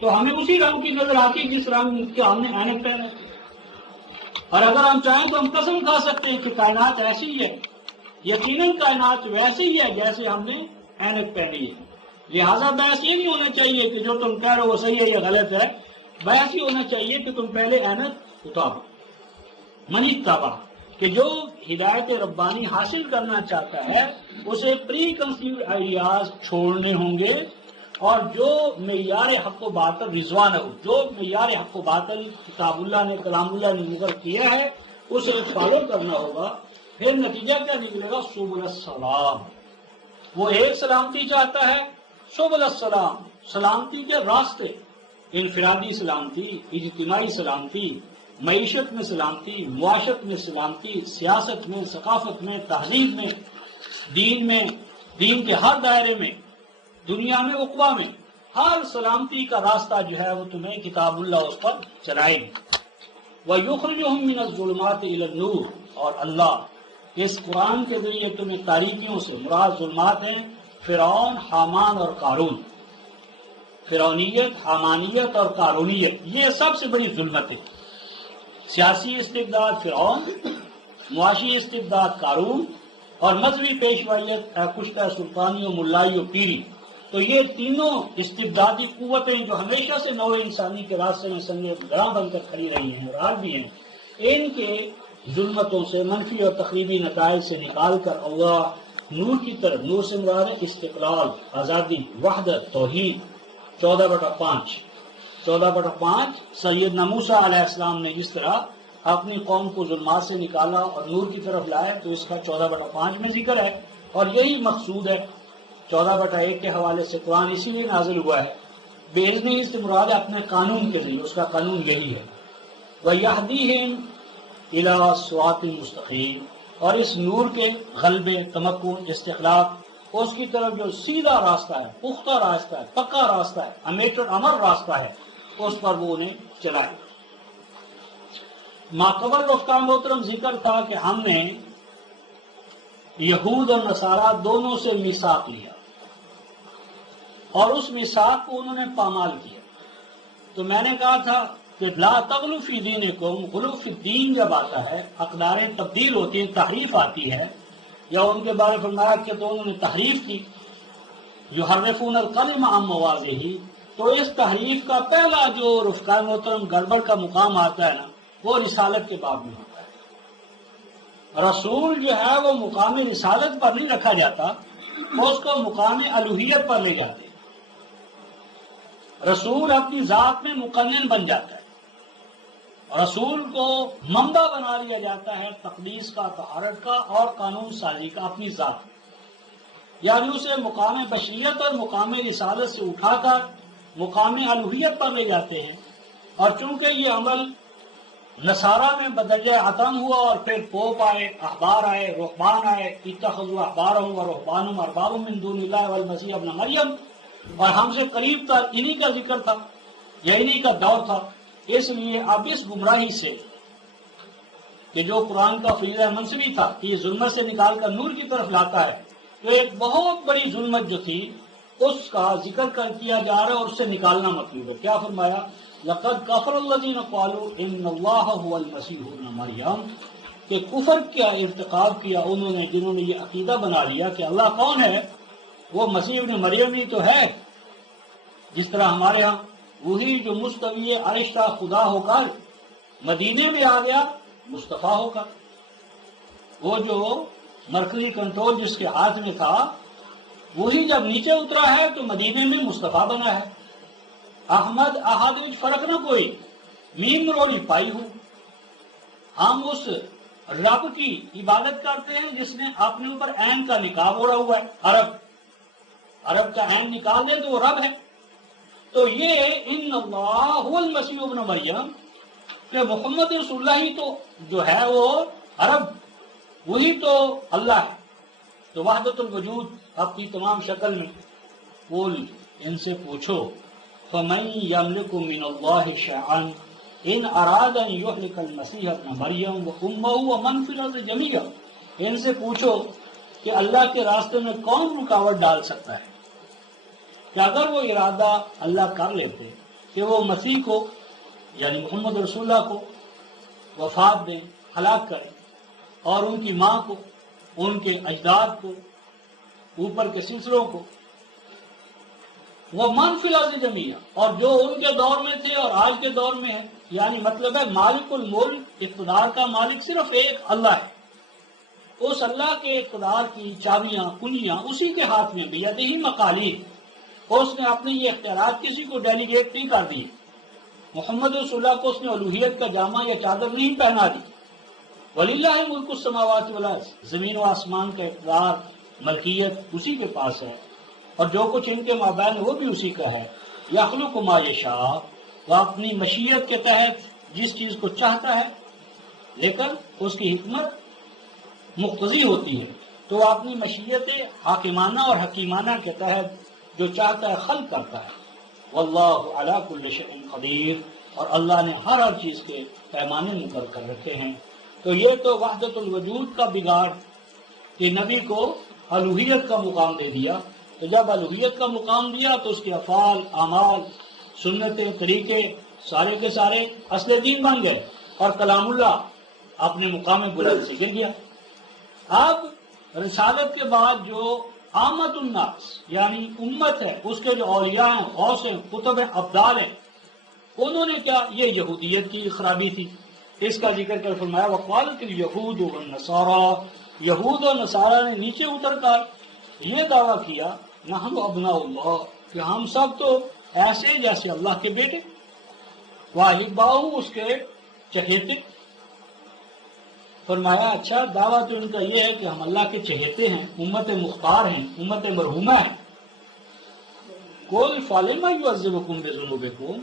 تو ہمیں اسی رنگ کی نظر آتی ہے جس رنگ کے ہم نے اینک پہنے. اور اگر ہم چاہیں تو ہم قسم کھا سکتے ہیں کہ کائنات ایسی ہی ہے، یقیناً کائنات ویسے ہی ہے جیسے ہم نے اینک پہنی ہے. لہٰذا بحث یہ نہیں ہونا چاہیے کہ جو تم کہہ رہے ہو وہ صحیح ہے یا غلط ہے، بحث یہ ہونا چاہیے کہ تم پہلے اینک اتارو. منی تابع کہ جو ہدایت ربانی حاصل کرنا چاہتا ہے اسے پری کنسیوڈ آئیڈیاز چھوڑنے ہوں گے، اور جو معیار حق و باطل رضوان ہو، جو معیار حق و باطل کتاب اللہ نے کلام اللہ نے مقرر کیا ہے اسے فالو کرنا ہوگا. پھر نتیجہ کیا نکلے گا؟ سبل السلام. وہ ایک سلامتی چاہتا ہے، سبل السلام سلامتی کے راستے، انفرادی سلامتی، اجتماعی سلامتی، معیشت میں سلامتی، معاشرت میں سلامتی، سیاست میں، ثقافت میں، تہذیب میں، دین کے ہر دائرے میں، دنیا میں، عقبہ میں، ہر سلامتی کا راستہ جو ہے وہ تمہیں کتاب اللہ اس پر چلائے گی. وَيُخْرِجُهُم مِّنَ الظُّلُمَاتِ إِلَى النُّورِ، اور اللہ اس قرآن کے ذریعے تمہیں تاریکیوں سے، مراد ظلمات ہیں فرعون، حامان اور قارون، فرعونیت، حامانیت اور قارونیت، یہ سب سے بڑی ظلمت ہے. سیاسی استبداد فرعون، معاشی استبداد قارون، اور مذہبی پیشوائیت کشتہ سلطانی و ملائی و پیری. تو یہ تینوں استبدادی قوتیں جو ہمیشہ سے نوع انسانی کے راستے میں سنگ گراں بن کر کھڑی رہی ہیں اور آج بھی ہیں، ان کے ظلمتوں سے، منفی اور تخریبی نتائج سے نکال کر اللہ نور کی طرف، نور سے مراد ہے استقلال، آزادی، وحدت، توحید. 14/5 سیدنا موسیٰ علیہ السلام نے جس طرح اپنی قوم کو ظلمات سے نکالا اور نور کی طرف لائے، تو اس کا 14/5 میں ذکر ہے، اور یہی مقصود ہے. 14/1 کے حوالے سے قرآن اسی لیے نازل ہوا ہے، بِإِذْنِهِ سے مراد ہے اپنے قانون کے ذریعے، اس کا قانون یہی ہے. وَيَهْدِيهِمْ إِلَىٰ صِرَاطٍ مُّسْتَقِيمٍ، اور اس نور کے غلبے، تمکن، استخلاف، اس کی طرف جو سیدھا راستہ ہے، پختہ راستہ ہے، پکا راستہ ہے، امیٹر امر راستہ ہے، اس پر وہ انہیں چلائے. ماقبل وفقہ محترم ذکر تھا کہ ہم نے یہود اور نصارہ دونوں سے میثاق لیا، اور اس میثاق کو انہوں نے پامال کیا. تو میں نے کہا تھا کہ لا تغلو فی دینکم، غلو فی الدین جب آتا ہے، اقداریں تبدیل ہوتی ہیں، تحریف آتی ہے، یا ان کے بارے فرمایا کہ تو انہوں نے تحریف کی، یحرفون الکلم عن مواضعہ. تو اس تحریف کا پہلا جو رفقائے محترم گڑبڑ کا مقام آتا ہے نا، وہ رسالت کے باب میں ہوتا ہے. رسول جو ہے وہ مقام رسالت پر نہیں رکھا جاتا، اس کو مقام الوہیت پر لے جاتے ہیں. رسول اپنی ذات میں مقنن بن جاتا ہے، رسول کو منبع بنا لیا جاتا ہے تقدیس کا، طہارت کا اور قانون سازی کا اپنی ذات. یعنی اسے مقام بشریت اور مقام رسالت سے اٹھا کر مقام الوہیت پر لے جاتے ہیں. اور چونکہ یہ عمل نصارہ میں بدرجہ عتم ہوا، اور پھر پوپ آئے، احبار آئے، رہبان آئے، اتخذوا احبارهم ورہبانهم اربابا من دون اللہ والمسیح ابن مریم، اور ہم سے قریب تر انہی کا ذکر تھا، یا انہی کا دور تھا. اس لیے اب اس گمراہی سے کہ جو قرآن کا فریضہ منصبی تھا کہ یہ ظلمت سے نکال کر نور کی طرف لاتا ہے، تو ایک بہت بڑی ظلمت جو تھی اس کا ذکر کیا جا رہا ہے، اور اس سے نکالنا مطلوب ہے. کیا فرمایا؟ لقد کفر الذین قالوا ان اللہ هو المسیح ابن مریم، کہ کفر کیا ارتکاب کیا انہوں نے جنہوں نے یہ عقیدہ بنا لیا کہ اللہ کون ہے؟ وہ مسیح ابن مریم ہی تو ہے. جس طرح ہمارے ہاں وہی جو مستوی عرش کا خدا ہو کر مدینے میں آ گیا مصطفیٰ ہو کر، وہ جو مرکزی کنٹرول جس کے ہاتھ میں تھا وہی جب نیچے اترا ہے تو مدینے میں مصطفیٰ بنا ہے. احمد احد وچ فرق نہ کوئی، میم رول پائی ہوں. ہم اس رب کی عبادت کرتے ہیں جس نے اپنے اوپر عین کا نقاب اوڑا ہوا ہے. عرب کا عین نکال دے تو وہ رب ہے. تو یہ ان اللہ هو المسیح ابن مریم، کہ محمد رسول اللہ ہی تو جو ہے وہ عرب، وہی تو اللہ ہے. تو وحدت الوجود اپنی تمام شکل میں. قل ان سے پوچھو فمن یملک من اللہ شیئا ان اراد ان یہلک المسیح ابن مریم وامہ ومن فی الارض جمیعا. ان سے پوچھو کہ اللہ کے راستے میں کون رکاوٹ ڈال سکتا ہے، کہ اگر وہ ارادہ اللہ کر لیتے کہ وہ مسیح کو یعنی محمد رسول اللہ کو وفات دیں، ہلاک کریں، اور ان کی ماں کو، ان کے اجداد کو، اوپر کے سلسلوں کو، وہ من فی الارض جمیعا، اور جو ان کے دور میں تھے اور آج کے دور میں ہے، یعنی مطلب ہے مالک الملک، اقتدار کا مالک صرف ایک اللہ ہے، اس اللہ کے اقتدار کی چابیاں کنیاں اسی کے ہاتھ میں بھی، یعنی مقالید، اس نے اپنے یہ اختیارات کسی کو ڈیلیگیٹ نہیں کر دی، محمد رسول اللہ کو اس نے الوہیت کا جامع یا چادر نہیں پہنا دی، وَلِلَّهِ مُلْكُ السَّمَاوَاتِ وَالْأَرْضِ، زمین و آسمان کا اقتدار، ملکیت اسی کے پاس ہے، اور جو کچھ ان کے مابین وہ بھی اسی کا ہے، یخلق ما یشاء، وہ اپنی مشیت کے تحت جس چیز کو چاہتا ہے، لیکن اس کی حکمت مقتضی ہوتی ہے، تو وہ اپنی مشیت حاکمانہ اور حکیمانہ کے تحت جو چاہتا ہے خلق کرتا ہے، واللہ علی کل شیء قدیر، اور اللہ نے ہر چیز کے پیمانے مقرر کر رکھے ہیں۔ تو یہ تو وحدت الوجود کا بگاڑ کہ نبی کو الوہیت کا مقام دے دیا، تو جب الوہیت کا مقام دیا تو اس کے افعال، اعمال، سنتیں، طریقے سارے کے سارے اصل دین بن گئے، اور کلام اللہ اپنے مقام بلند سے گر گیا۔ اب رسالت کے بعد جو عامت الناس یعنی امت ہے، اس کے جو اولیاء ہیں، غوث ہیں، کتب ہیں، ابدال ہیں، انہوں نے کیا، یہ یہودیت کی خرابی تھی، اس کا ذکر کر فرمایا وقالت الیہود والنصارى، یہود اور نصارہ نے نیچے اتر کر یہ دعویٰ کیا نحن ابناء اللہ، کہ ہم سب تو ایسے جیسے اللہ کے بیٹے، واحباؤ، اس کے چہیتے۔ فرمایا اچھا دعویٰ تو ان کا یہ ہے کہ ہم اللہ کے چہیتے ہیں، امت مختار ہیں، امت مرحومہ ہیں۔ قل فلم یعذبکم بذنوبکم،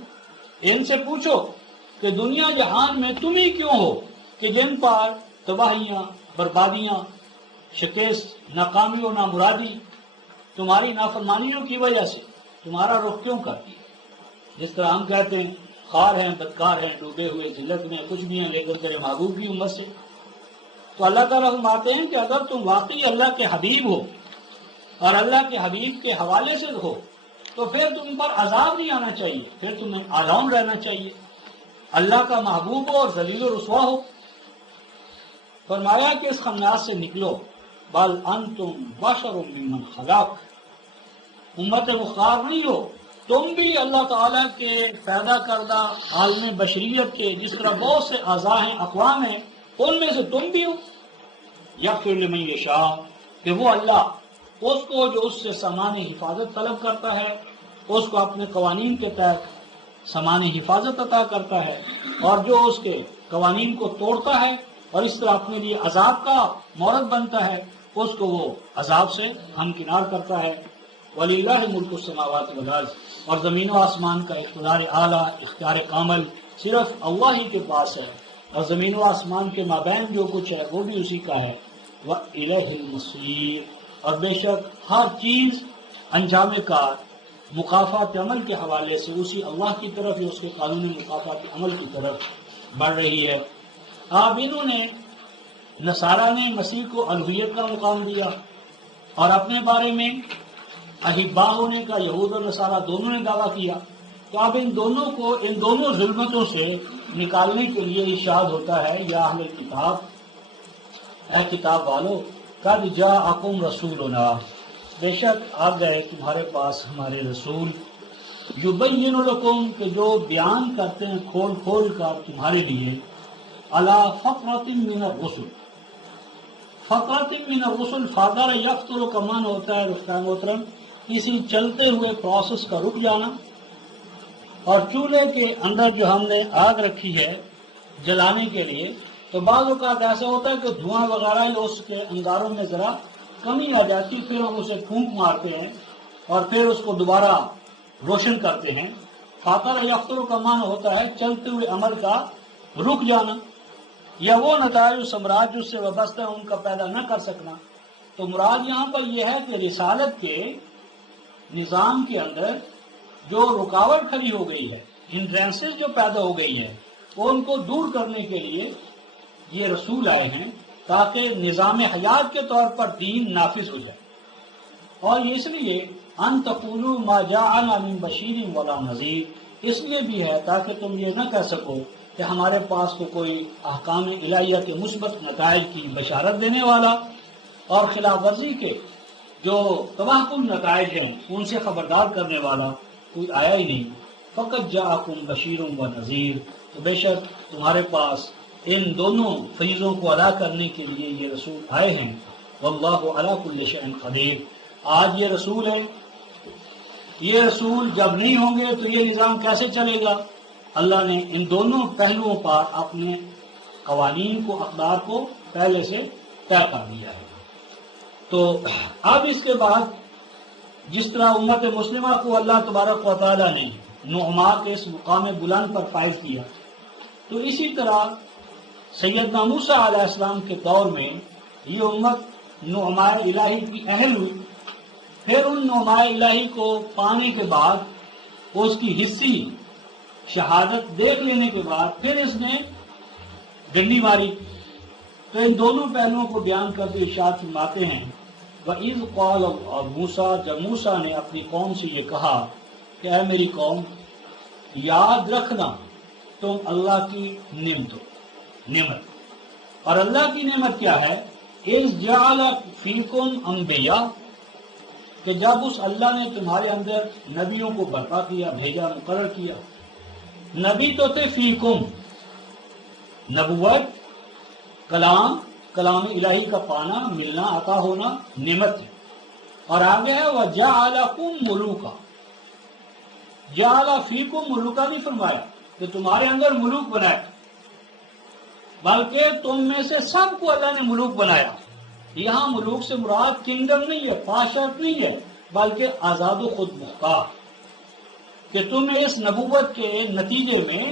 ان سے پوچھو کہ دنیا جہان میں تم ہی کیوں ہو کہ جن پر تباہیاں، بربادیاں، شکست، ناکامی و نامرادی تمہاری نافرمانیوں کی وجہ سے تمہارا رخ کیوں کرتی ہے؟ جس طرح ہم کہتے ہیں خار ہیں، بدکار ہیں، ڈوبے ہوئے ذلت میں، کچھ بھی ہیں لیکن تیرے محبوب کی امت سے۔ تو اللہ تعالیٰ فرماتے ہیں کہ اگر تم واقعی اللہ کے حبیب ہو اور اللہ کے حبیب کے حوالے سے ہو تو پھر تم پر عذاب نہیں آنا چاہیے، پھر تمہیں آرام رہنا چاہیے، اللہ کا محبوب ہو اور ذلیل و رسوا ہو۔ فرمایا کہ اس خناس سے نکلو، بل انتم بشر ممن خلق، امت مختار نہیں ہو، تم بھی اللہ تعالیٰ کے پیدا کردہ عالم بشریت کے جس طرح بہت سے اعضاء ہیں، اقوام ہیں، ان میں سے تم بھی ہو۔ یغفر لمن یشاء، کہ وہ اللہ اس کو جو اس سے سامان حفاظت طلب کرتا ہے اس کو اپنے قوانین کے تحت سامان حفاظت عطا کرتا ہے، اور جو اس کے قوانین کو توڑتا ہے اور اس طرح اپنے لیے عذاب کا مورد بنتا ہے اس کو وہ عذاب سے ہمکنار کرتا ہے۔ وَلِلَّهِ مُلْكُ السَّمَاوَاتِ وَالْأَرْضِ، اور زمین و آسمان کا اقتدار اعلیٰ، اختیار کامل صرف اللہ ہی کے پاس ہے، اور زمین و آسمان کے مابین جو کچھ ہے وہ بھی اسی کا ہے۔ وَإِلَيْهِ الْمَصِيرُ، اور بے شک ہر چیز انجام کار مکافات عمل کے حوالے سے اسی اللہ کی طرف یا اس کے قانون مکافات عمل کی طرف بڑھ رہی ہے۔ اب انہوں نے نصارہ نے مسیح کو الوہیت کا مقام دیا اور اپنے بارے میں احبا ہونے کا یہود اور نصارہ دونوں نے دعویٰ کیا، تو اب ان دونوں کو ان دونوں ظلمتوں سے نکالنے کے لیے ارشاد ہوتا ہے یا اہل کتاب، اے کتاب والو، قد جاءکم رسولنا، بے شک آ گئے تمہارے پاس ہمارے رسول، یبین لکم، کہ جو بیان کرتے ہیں کھول کھول کر تمہارے لیے، علی فطرۃ من الرسل، فطرۃ من الرسل، فاضل یفتر کا معنی ہوتا ہے رفتہ محترم کسی چلتے ہوئے پروسیس کا رک جانا، اور چولہے کے اندر جو ہم نے آگ رکھی ہے جلانے کے لیے تو بعض اوقات ایسا ہوتا ہے کہ دھواں وغیرہ اس کے انگاروں میں ذرا کمی آ جاتی، پھر ہم اسے پھونک مارتے ہیں اور پھر اس کو دوبارہ روشن کرتے ہیں۔ فاطر یفتر کا معنی ہوتا ہے چلتے ہوئے عمل کا رک جانا، یا وہ نتائج و ثمرات جو اس سے وابستہ ہیں ان کا پیدا نہ کر سکنا۔ تو مراد یہاں پر یہ ہے کہ رسالت کے نظام کے اندر جو رکاوٹ کھڑی ہو گئی ہے، ہنڈرینسز جو پیدا ہو گئی ہے، وہ ان کو دور کرنے کے لیے یہ رسول آئے ہیں تاکہ نظام حیات کے طور پر دین نافذ ہو جائے۔ اور اس لیے ان تقولوا ما جاءنا من بشیر ولا نذیر، اس لیے بھی ہے تاکہ تم یہ نہ کہہ سکو کہ ہمارے پاس تو کوئی احکام الہیہ کے مثبت نتائج کی بشارت دینے والا اور خلاف ورزی کے جو تباہ کن نتائج ہیں ان سے خبردار کرنے والا کوئی آیا ہی نہیں. فقط جاءکم بشیر و نذیر، تو بے شک تمہارے پاس ان دونوں فریضوں کو ادا کرنے کے لیے یہ رسول آئے ہیں. واللہ علی کل شیء قدیر، آج یہ رسول ہے، یہ رسول جب نہیں ہوں گے تو یہ نظام کیسے چلے گا؟ اللہ نے ان دونوں پہلوؤں پر اپنے قوانین کو، اقدار کو پہلے سے طے کر دیا ہے. تو اب اس کے بعد جس طرح امت مسلمہ کو اللہ تبارک و تعالیٰ نے نعما کے اس مقام بلند پر فائز کیا، تو اسی طرح سیدنا موسیٰ علیہ السلام کے دور میں یہ امت نعماء الہی کی اہل ہوئی. پھر ان نعماء الہی کو پانے کے بعد، اس کی حصی شہادت دیکھ لینے کے بعد پھر اس نے ڈنڈی ماری. تو ان دونوں پہلوؤں کو بیان کرتے ارشاد فرماتے ہیں وَإِذْ قَالَ، اور موسیٰ، جب موسیٰ نے اپنی قوم سے یہ کہا کہ اے میری قوم، یاد رکھنا تم اللہ کی نعمت. اور اللہ کی نعمت کیا ہے؟ اِذْ جَعَلَ فِيكُمْ أَنْبِيَاءَ، کہ جب اس اللہ نے تمہارے اندر نبیوں کو برپا کیا، بھیجا، مقرر کیا. نبی تو تھے فیکم، نبوت، کلام الہی کا پانا، ملنا، عطا ہونا نعمت ہے. اور آگے ہے وَجَعَلَكُمْ مُلُوكًا، جَعَلَ فِيكُمْ مُلُوكًا نہیں فرمایا کہ تمہارے اندر ملوک بنائے، بلکہ تم میں سے سب کو اللہ نے ملوک بنایا. یہاں ملوک سے مراد کنگڈم نہیں ہے، بادشاہت نہیں ہے، بلکہ آزاد و خود مختار، کہ تمہیں اس نبوت کے نتیجے میں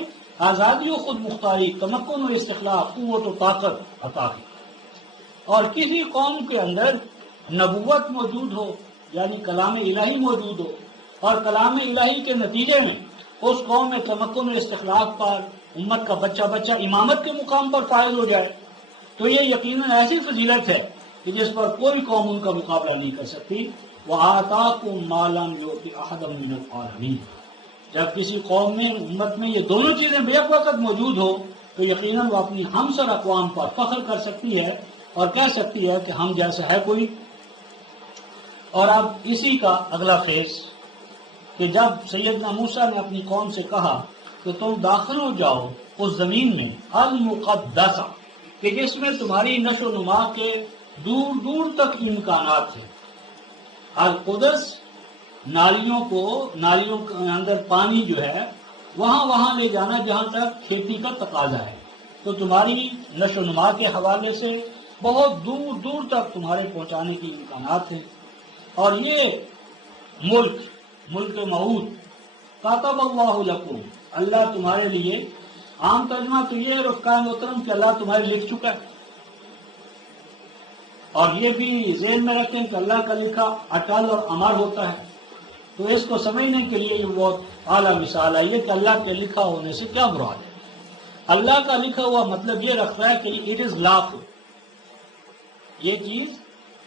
آزادی و خود مختاری، تمکن و استقلال، قوت و طاقت عطا کی. اور کسی قوم کے اندر نبوت موجود ہو، یعنی کلام الہی موجود ہو، اور کلام الہی کے نتیجے میں اس قوم میں تمکن و استقلال پر امت کا بچہ امامت کے مقام پر فائز ہو جائے، تو یہ یقیناً ایسی فضیلت ہے کہ جس پر کوئی قوم ان کا مقابلہ نہیں کر سکتی. وَآتَاكُمْ مَا لَمْ يُؤْتِ أَحَدًا مِّنَ الْعَالَمِينَ، جب کسی قوم میں، امت میں یہ دونوں چیزیں بیک وقت موجود ہو تو یقیناً وہ اپنی ہمسر اقوام پر فخر کر سکتی ہے اور کہہ سکتی ہے کہ ہم جیسا ہے کوئی. اور اب اسی کا اگلا فیز کہ جب سیدنا موسیٰ نے اپنی قوم سے کہا کہ تم داخل ہو جاؤ اس زمین میں المقدسہ، کہ جس میں تمہاری نشو و نما کے دور دور تک امکانات تھے. القدس، نالیوں کے اندر پانی جو ہے وہاں لے جانا جہاں تک کھیتی کا تقاضا ہے. تو تمہاری نشو و نما کے حوالے سے بہت دور دور تک تمہارے پہنچانے کی امکانات ہیں. اور یہ ملک موعود کاتب اللہ لکم، اللہ تمہارے لیے، عام ترجمہ تو یہ ہے رفقائے محترم کہ اللہ تمہارے لکھ چکا ہے. اور یہ بھی ذہن میں رکھیں کہ اللہ کا لکھا اٹل اور امر ہوتا ہے. تو اس کو سمجھنے کے لیے یہ بہت اعلیٰ مثال آئی ہے کہ اللہ کے لکھا ہونے سے کیا مراد ہے. اللہ کا لکھا ہوا مطلب یہ رکھتا ہے کہ اٹ از لافل، یہ چیز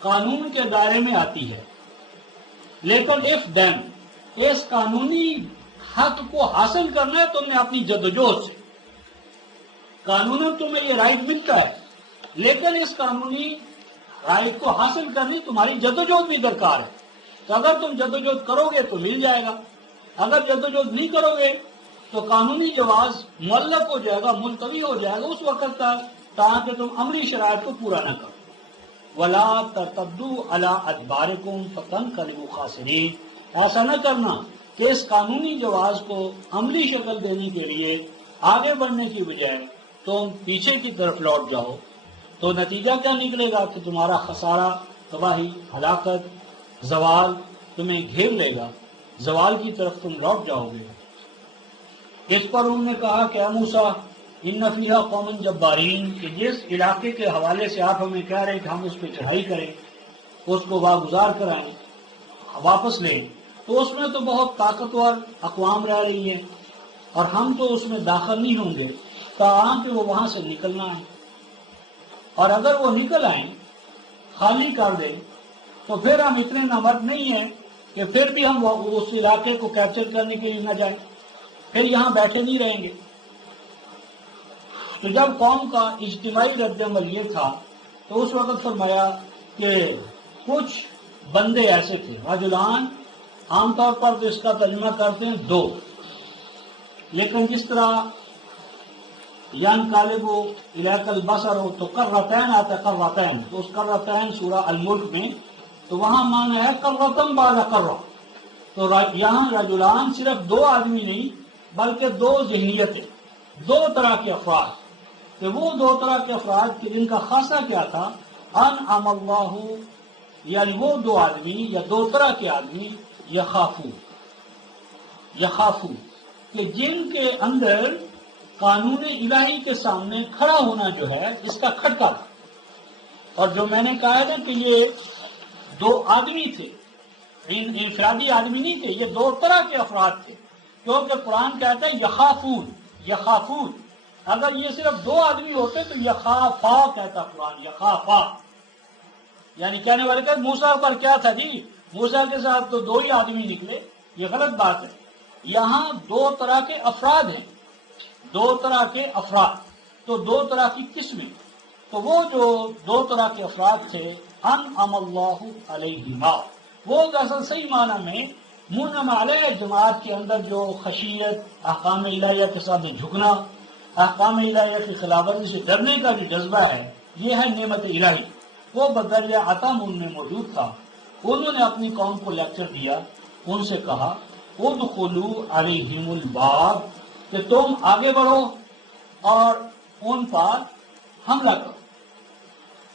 قانون کے دائرے میں آتی ہے. لیکن اف دین، اس قانونی حق کو حاصل کرنا ہے تم نے اپنی جدوجہد سے. قانون تمہیں یہ رائٹ ملتا ہے، لیکن اس قانونی رائٹ کو حاصل کرنی تمہاری جدوجہد بھی درکار ہے. تو اگر تم جدوجہد کرو گے تو مل جائے گا، اگر جدوجہد نہیں کرو گے تو قانونی جواز معلق ہو جائے گا، ملتوی ہو جائے گا اس وقت تک تاکہ تم عملی شرائط کو پورا نہ کرو. وَلَا تَرْتَدُّوا عَلَىٰ أَدْبَارِكُمْ فَتَنْقَلِبُوا خَاسِرِينَ، ایسا نہ کرنا کہ اس قانونی جواز کو عملی شکل دینے کے لیے آگے بڑھنے کی بجائے تم پیچھے کی طرف لوٹ جاؤ. تو نتیجہ کیا نکلے گا کہ تمہارا خسارہ، تباہی، ہلاکت، زوال تمہیں گھیر لے گا، زوال کی طرف تم لوٹ جاؤ گے. اس پر انہوں نے کہا کہ اے موسیٰ ان فیہا قوم جبارین، کہ جس علاقے کے حوالے سے آپ ہمیں کہہ رہے ہیں کہ ہم اس پہ چڑھائی کریں، اس کو واگزار کرائیں، واپس لیں، تو اس میں تو بہت طاقتور اقوام رہ رہی ہیں اور ہم تو اس میں داخل نہیں ہوں گے تاکہ وہ وہاں سے نکلنا ہے. اور اگر وہ نکل آئیں، خالی کر دیں، تو پھر ہم اتنے نامرد نہیں ہیں کہ پھر بھی ہم اس علاقے کو کیپچر کرنے کے لیے نہ جائیں. پھر یہاں بیٹھے نہیں رہیں گے۔ تو جب قوم کا اجتماعی رد عمل یہ تھا تو اس وقت فرمایا کہ کچھ بندے ایسے تھے، رجلان عام طور پر تو اس کا ترجمہ کرتے ہیں دو، لیکن جس طرح ینقلب الیک البصر ہو تو قرتین آتا ہے، قرتین، تو اس قرتین سورہ الملک میں، تو وہاں معنی ہے قرتم بعد قرہ، تو یہاں رجلان صرف دو آدمی نہیں بلکہ دو ذہنیتیں، دو طرح کے افراد، کہ وہ دو طرح کے افراد کہ جن کا خاصہ کیا تھا، انعم اللہ، یعنی وہ دو آدمی یا دو طرح کے آدمی، یخافو کہ جن کے اندر قانون الہی کے سامنے کھڑا ہونا جو ہے اس کا کھٹکا تھا۔ اور جو میں نے کہا ہے کہ یہ دو آدمی تھے، انفرادی آدمی نہیں تھے، یہ دو طرح کے افراد تھے، کیونکہ قرآن کہتا ہے یخافون، اگر یہ صرف دو آدمی ہوتے تو یخافا کہتا قرآن، یخافا، یعنی کہنے والے کہ موسیٰ پر کیا تھا جی، موسیٰ کے ساتھ تو دو ہی آدمی نکلے، یہ غلط بات ہے۔ یہاں دو طرح کے افراد ہیں، دو طرح کے افراد، تو دو طرح کی قسمیں، تو وہ جو دو طرح کے افراد تھے، انعم اللہ علیہما، وہ دراصل صحیح معنی میں منعم علیہ جماعت کے اندر جو خشیت، احکام الہیہ کے ساتھ جھکنا، احکام الہیہ کی خلاف ورزی سے ڈرنے کا جو جذبہ ہے، یہ ہے نعمت الہی، وہ بدرجہ عطا ان میں موجود تھا۔ انہوں نے اپنی قوم کو لیکچر دیا، ان سے کہا ادخلوا علیہم الباب، کہ تم آگے بڑھو اور ان پر حملہ کرو،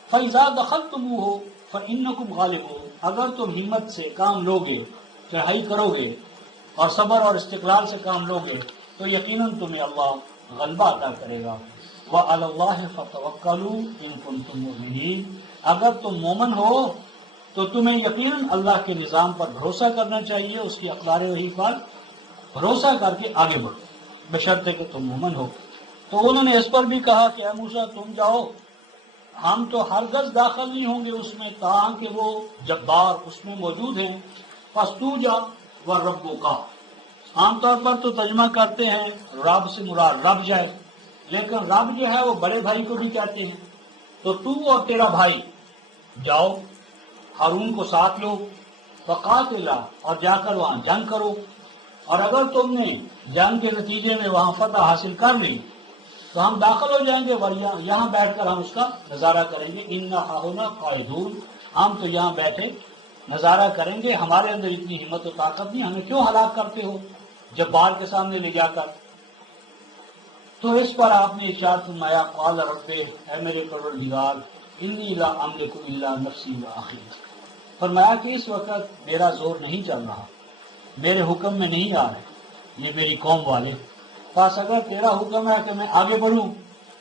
فَإِذَا دَخَلْتُمُوهُ فَإِنَّكُمْ غَالِبُونَ، اگر تم ہمت سے کام لوگے، چڑھائی کرو گے اور صبر اور استقلال سے کام لوگے تو یقیناً تمہیں اللہ غلبہ عطا کرے گا۔ وَعَلَى اللَّهِ فَتَوَكَّلُوا إِن كُنتُم مُؤْمِنِينَ، اگر تم مومن ہو تو تمہیں یقیناً اللہ کے نظام پر بھروسہ کرنا چاہیے، اس کی اقدار وحی پر بھروسہ کر کے آگے بڑھو، بشرطے کہ تم مومن ہو۔ تو انہوں نے اس پر بھی کہا کہ اے موسیٰ تم جاؤ، ہم تو ہرگز داخل نہیں ہوں گے اس میں تاکہ وہ جبار اس میں موجود ہیں۔ پس تو جا وربک، عام طور پر تو ترجمہ کرتے ہیں رب سے مراد رب جائے، لیکن رب جو ہے وہ بڑے بھائی کو بھی کہتے ہیں، تو تو اور تیرا بھائی جاؤ، ہارون کو ساتھ لو، فقاتلا، اور جا کر وہاں جنگ کرو، اور اگر تم نے جنگ کے نتیجے میں وہاں فتح حاصل کر لی تو ہم داخل ہو جائیں گے، ورنہ یہاں بیٹھ کر ہم اس کا نظارہ کریں گے، انا ہاہنا قاعدون، ہم تو یہاں بیٹھے نظارہ کریں گے، ہمارے اندر اتنی ہمت و طاقت نہیں، ہمیں کیوں ہلاک کرتے ہو جبار کے سامنے لے جا کر۔ تو اس پر آپ نے ارشاد فرمایا قال رب، اے میرے پروردگار، انی لا املک الا نفسی و اخی، فرمایا کہ اس وقت میرا زور نہیں چل رہا، میرے حکم میں نہیں آ رہے یہ میری قوم والے، بس اگر تیرا حکم ہے کہ میں آگے بڑھوں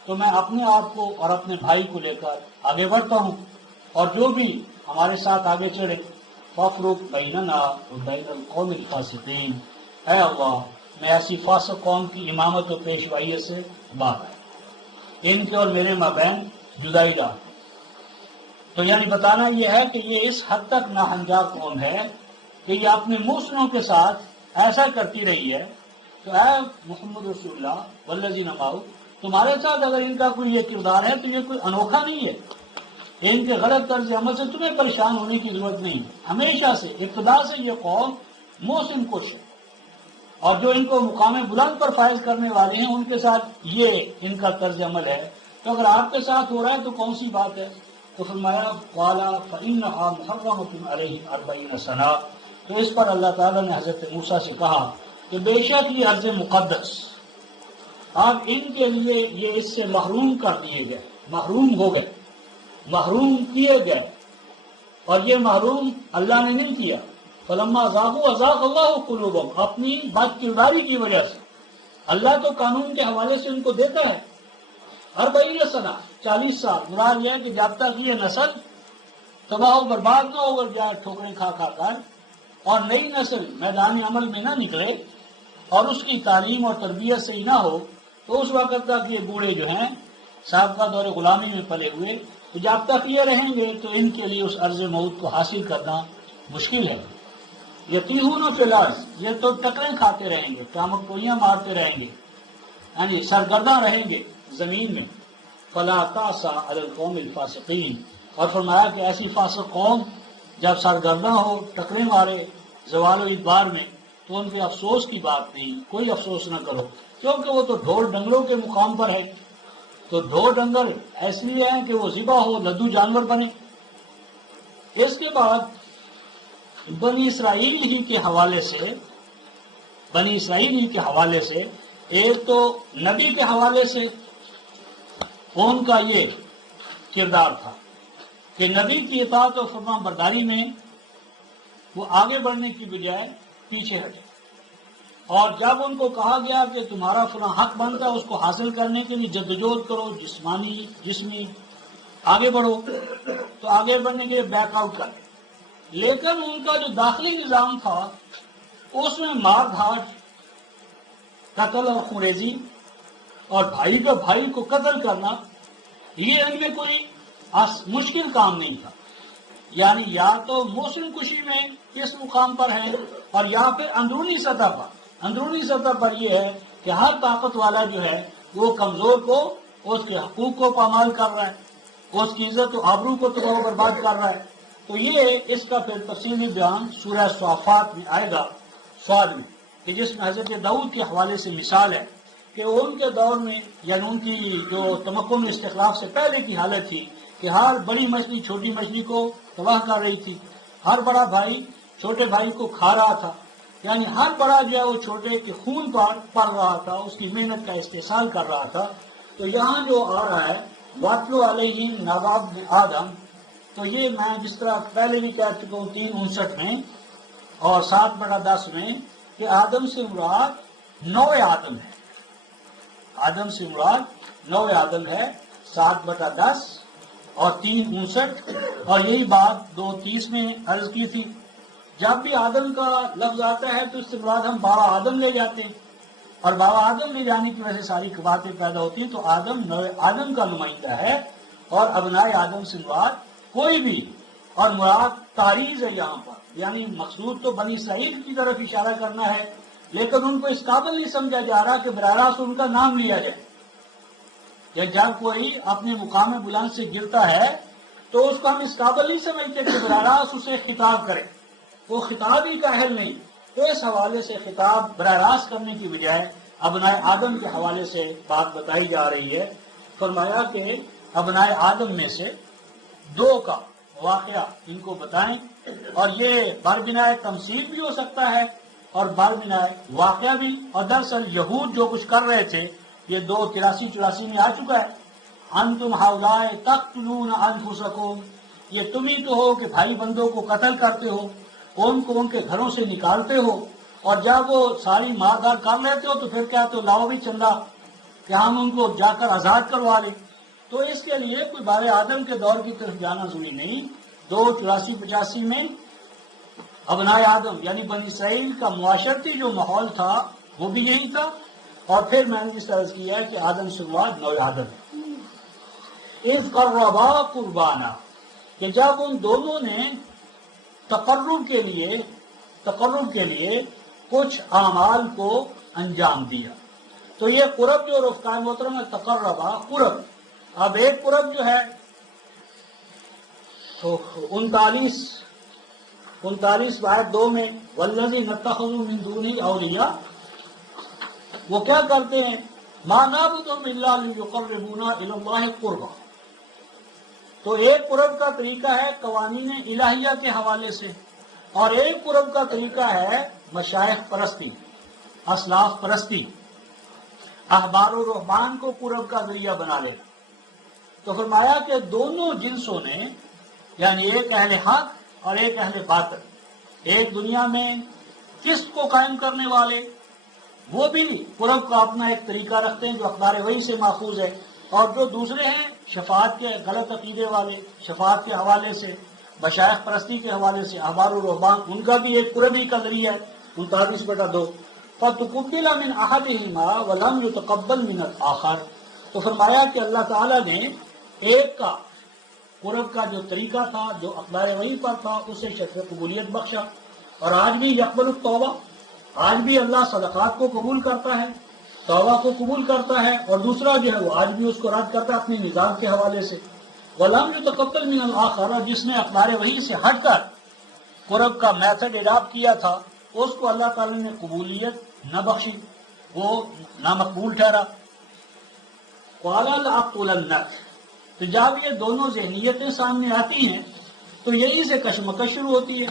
تو میں اپنے آپ کو اور اپنے بھائی کو لے کر آگے بڑھتا ہوں، اور جو بھی ہمارے ساتھ آگے چڑھے فافرق بیننا وبین القوم الفاسقین، اے اللہ میں ایسی فاسق قوم کی امامت و پیشوائیت سے باہر آئے، ان کے اور میرے مابین جدائی ڈال۔ تو یعنی بتانا یہ ہے کہ یہ اس حد تک ناہنجار قوم ہے کہ یہ اپنے محسنوں کے ساتھ ایسا کرتی رہی ہے تو اے محمد رسول اللہ والذین معہ، تمہارے ساتھ اگر ان کا کوئی یہ کردار ہے تو یہ کوئی انوکھا نہیں ہے، ان کے غلط طرز عمل سے تمہیں پریشان ہونے کی ضرورت نہیں، ہمیشہ سے ابتدا سے یہ قوم محسن کش ہے، اور جو ان کو مقام بلند پر فائز کرنے والے ہیں ان کے ساتھ یہ ان کا طرز عمل ہے، تو اگر آپ کے ساتھ ہو رہا ہے تو کون سی بات ہے؟ تو فرمایا قال فإنها محرمة عليهم 40 سنة، تو اس پر اللہ تعالیٰ نے حضرت موسیٰ سے کہا کہ بے شک یہ ارض مقدس اب ان کے لیے یہ اس سے محروم کر دیے گئے، محروم ہو گئے، محروم کیے گئے، اور یہ محروم اللہ نے نہیں کیا، فلما ذاقوا اذاق اللہ قلوبهم، اپنی بد کرداری کی وجہ سے اللہ تو قانون کے حوالے سے ان کو دیتا ہے 40 سنہ، 40 سال، مراد یہ ہے کہ جب تک یہ نسل تباہ و برباد نہ ہو جائے ٹھوکریں کھا کھا کر، اور نئی نسل میدان عمل میں نہ نکلے اور اس کی تعلیم اور تربیت سے ہی نہ ہو، تو اس وقت تک یہ بوڑھے جو ہیں سابقہ دور غلامی میں پلے ہوئے، تو جب تک یہ رہیں گے تو ان کے لیے اس ارض موعود کو حاصل کرنا مشکل ہے۔ یتیہون فی الارض، یہ تو ٹکریں کھاتے رہیں گے، قیامت گوئیاں مارتے رہیں گے، یعنی سرگرداں رہیں گے زمین میں. فلا تأس علی القوم الفاسقین، اور فرمایا کہ ایسی فاسق قوم جب سرگرداں ہو، ٹکریں مارے زوال و ادبار میں، تو ان کے افسوس کی بات نہیں، کوئی افسوس نہ کرو، کیونکہ وہ تو ڈھول ڈنگروں کے مقام پر ہے. تو ڈھول ڈنگر اس لیے ہیں کہ وہ ذبح ہو، لدو جانور بنے. اس کے بعد بنی اسرائیل ہی کے حوالے سے ایک تو نبی کے حوالے سے ان کا یہ کردار تھا کہ نبی کی اطاعت و فرما برداری میں وہ آگے بڑھنے کی بجائے پیچھے ہٹے، اور جب ان کو کہا گیا کہ تمہارا فلاں حق بنتا ہے اس کو حاصل کرنے کے لیے جدوجہد کرو، جسمی آگے بڑھو، تو آگے بڑھنے کے لیے بیک آؤٹ کر. لیکن ان کا جو داخلی نظام تھا اس میں مار دھاڑ، قتل اور خونریزی، اور بھائی کا بھائی کو قتل کرنا، یہ ان میں کوئی مشکل کام نہیں تھا. یعنی یا تو محسن کشی میں اس مقام پر ہے، اور یا پھر اندرونی سطح پر یہ ہے کہ ہر طاقت والا جو ہے وہ کمزور کو اس کے حقوق کو پامال کر رہا ہے، اس کی عزت و آبرو کو تباہ و برباد کر رہا ہے. تو یہ اس کا پھر تفصیلی بیان سورہ صافات میں آئے گا، سواد میں، کہ جس میں حضرت داؤد کے حوالے سے مثال ہے کہ ان کے دور میں، یعنی ان کی جو تمکن و استخلاف سے پہلے کی حالت تھی کہ ہر بڑی مچھلی چھوٹی مچھلی کو تباہ کر رہی تھی، ہر بڑا بھائی چھوٹے بھائی کو کھا رہا تھا، یعنی ہر بڑا جو ہے وہ چھوٹے کے خون پر پڑ رہا تھا، اس کی محنت کا استحصال کر رہا تھا. تو یہاں جو آ رہا ہے وَاتْلُ عَلَيْهِمْ نَبَأَ ابْنِ آدم، تو یہ میں جس طرح پہلے بھی کہہ چکا ہوں 3:59 میں اور 7/10 میں کہ آدم سے مراد نوع آدم ہے، آدم سے مراد نوع آدم ہے، 7/10 اور 3:59، اور یہی بات 2:30 میں عرض کی تھی. جب بھی آدم کا لفظ آتا ہے تو اس سے مراد ہم بابا آدم لے جاتے ہیں، اور بابا آدم لے جانے کی وجہ سے ساری باتیں پیدا ہوتی ہیں. تو آدم نوع آدم کا نمائندہ ہے، اور ابنائے آدم سے مراد کوئی بھی، اور مراد تعریض ہے یہاں پر، یعنی مقصود تو بنی اسرائیل کی طرف اشارہ کرنا ہے، لیکن ان کو اس قابل نہیں سمجھا جا رہا کہ براہ راست ان کا نام لیا جائے. یا جب کوئی اپنے مقام بلند سے گرتا ہے تو اس کو ہم اس قابل نہیں سمجھتے کہ براہ راست اسے خطاب کرے، وہ خطاب ہی کا اہل نہیں. تو اس حوالے سے خطاب براہ راست کرنے کی بجائے ابنائے آدم کے حوالے سے بات بتائی جا رہی ہے. فرمایا کہ ابنائے آدم میں سے 2 کا واقعہ ان کو بتائیں، اور یہ بربنائے تمثیل بھی ہو سکتا ہے اور بربنائے واقعہ بھی. اور دراصل یہود جو کچھ کر رہے تھے یہ 2:83-84 میں آ چکا ہے. انتم ہؤلاء تقتلون انفسکم، یہ تم ہی تو ہو کہ بھائی بندوں کو قتل کرتے ہو، ان کو ان کے گھروں سے نکالتے ہو، اور جب وہ ساری ماردار کر لیتے ہو تو پھر کیا تو لاؤ بھی چندہ کہ ہم ان کو جا کر آزاد کروا لیں. تو اس کے لیے کوئی بار آدم کے دور کی طرف جانا ضروری نہیں. 2:84-85 میں ابنائے آدم یعنی بنی اسرائیل کا معاشرتی جو ماحول تھا وہ بھی یہی تھا. اور پھر میں نے جس طرح کیا ہے کہ آدم سے مراد نوع آدم. اذ قربا قربانا، کہ جب ان دونوں نے تقرب کے لیے کچھ اعمال کو انجام دیا. تو یہ قرب جو رفقائے محترم ہے تقربا قرب. اب ایک قرب جو ہے تو 39:2 میں والذین اتخذوا من دونہ اولیاء، وہ کیا کرتے ہیں ما نعبدہم الا لیقربونا الی اللہ قربا. تو ایک قرب کا طریقہ ہے قوانین الہیہ کے حوالے سے، اور ایک قرب کا طریقہ ہے مشائخ پرستی، اسلاف پرستی، احبار و رہبان کو قرب کا ذریعہ بنا لینا. تو فرمایا کہ دونوں جنسوں نے، یعنی ایک اہل حق اور ایک اہل باطل، ایک دنیا میں قسط کو قائم کرنے والے وہ بھی قرب کا اپنا ایک طریقہ رکھتے ہیں جو اخبار وحی سے ماخوذ ہے، اور جو دوسرے ہیں شفاعت کے غلط عقیدے والے، شفاعت کے حوالے سے، مشائخ پرستی کے حوالے سے، احبار و رہبان، ان کا بھی ایک قرب ہی کا ذریعہ ہے. 39/2 فَتُقُبِّلَ مِنْ أَحَدِهِمَا وَلَمْ يُتَقَبَّلْ مِنَ الْآخَرِ. تو فرمایا کہ اللہ تعالیٰ نے ایک کا قرب کا جو طریقہ تھا جو اخبار وحی پر تھا اسے شرط قبولیت بخشا، اور آج بھی یقبل التوبہ، آج بھی اللہ صدقات کو قبول کرتا ہے، توبہ کو قبول کرتا ہے، اور دوسرا جو ہے وہ آج بھی اس کو رد کرتا ہے اپنے نظام کے حوالے سے۔ غلام يتقبل من الآخر، جس نے اقدار وحی سے ہٹ کر قرب کا میتھڈ اڈاپٹ کیا تھا، اس کو اللہ تعالی نے قبولیت نہ بخشی، وہ نامقبول ٹھہرا۔ قال لأقتلنک، تو جب یہ دونوں ذہنیتیں سامنے آتی ہیں تو یہی سے کشمکش شروع ہوتی ہے۔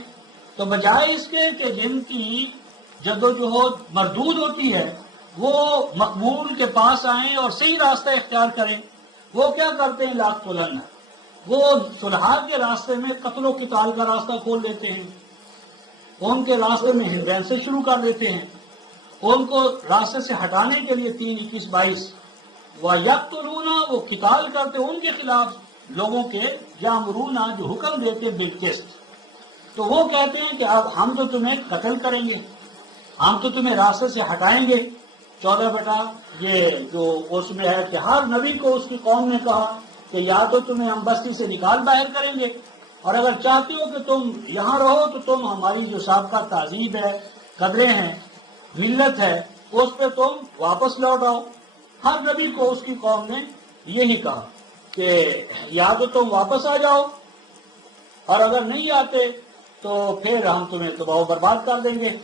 تو بجائے اس کے کہ جن کی جدوجہد مردود ہوتی ہے وہ مقبول کے پاس آئیں اور صحیح راستہ اختیار کریں، وہ کیا کرتے ہیں؟ لأقتلنک، وہ صلح کے راستے میں قتل و قتال کا راستہ کھول دیتے ہیں، ان کے راستے میں ہندرین سے شروع کر دیتے ہیں، ان کو راستے سے ہٹانے کے لیے 3 21 22 وَيَقْتُلُونَ، وہ قتال کرتے ان کے خلاف لوگوں کے، یامرون جو حکم دیتے بالقسط، تو وہ کہتے ہیں کہ اب ہم تو تمہیں قتل کریں گے، ہم تو تمہیں راستے سے ہٹائیں گے۔ 14 بیٹا یہ جو اس میں ہے کہ ہر نبی کو اس کی قوم نے کہا کہ یا تو تمہیں ہم بستی سے نکال باہر کریں گے، اور اگر چاہتے ہو کہ تم یہاں رہو تو تم ہماری جو سابقہ تہذیب ہے، قدریں ہیں، ملت ہے، اس پہ تم واپس لوٹ آؤ۔ ہر نبی کو اس کی قوم نے یہی کہا کہ یا تو تم واپس آ جاؤ، اور اگر نہیں آتے تو پھر ہم تمہیں تباہ و برباد کر دیں گے۔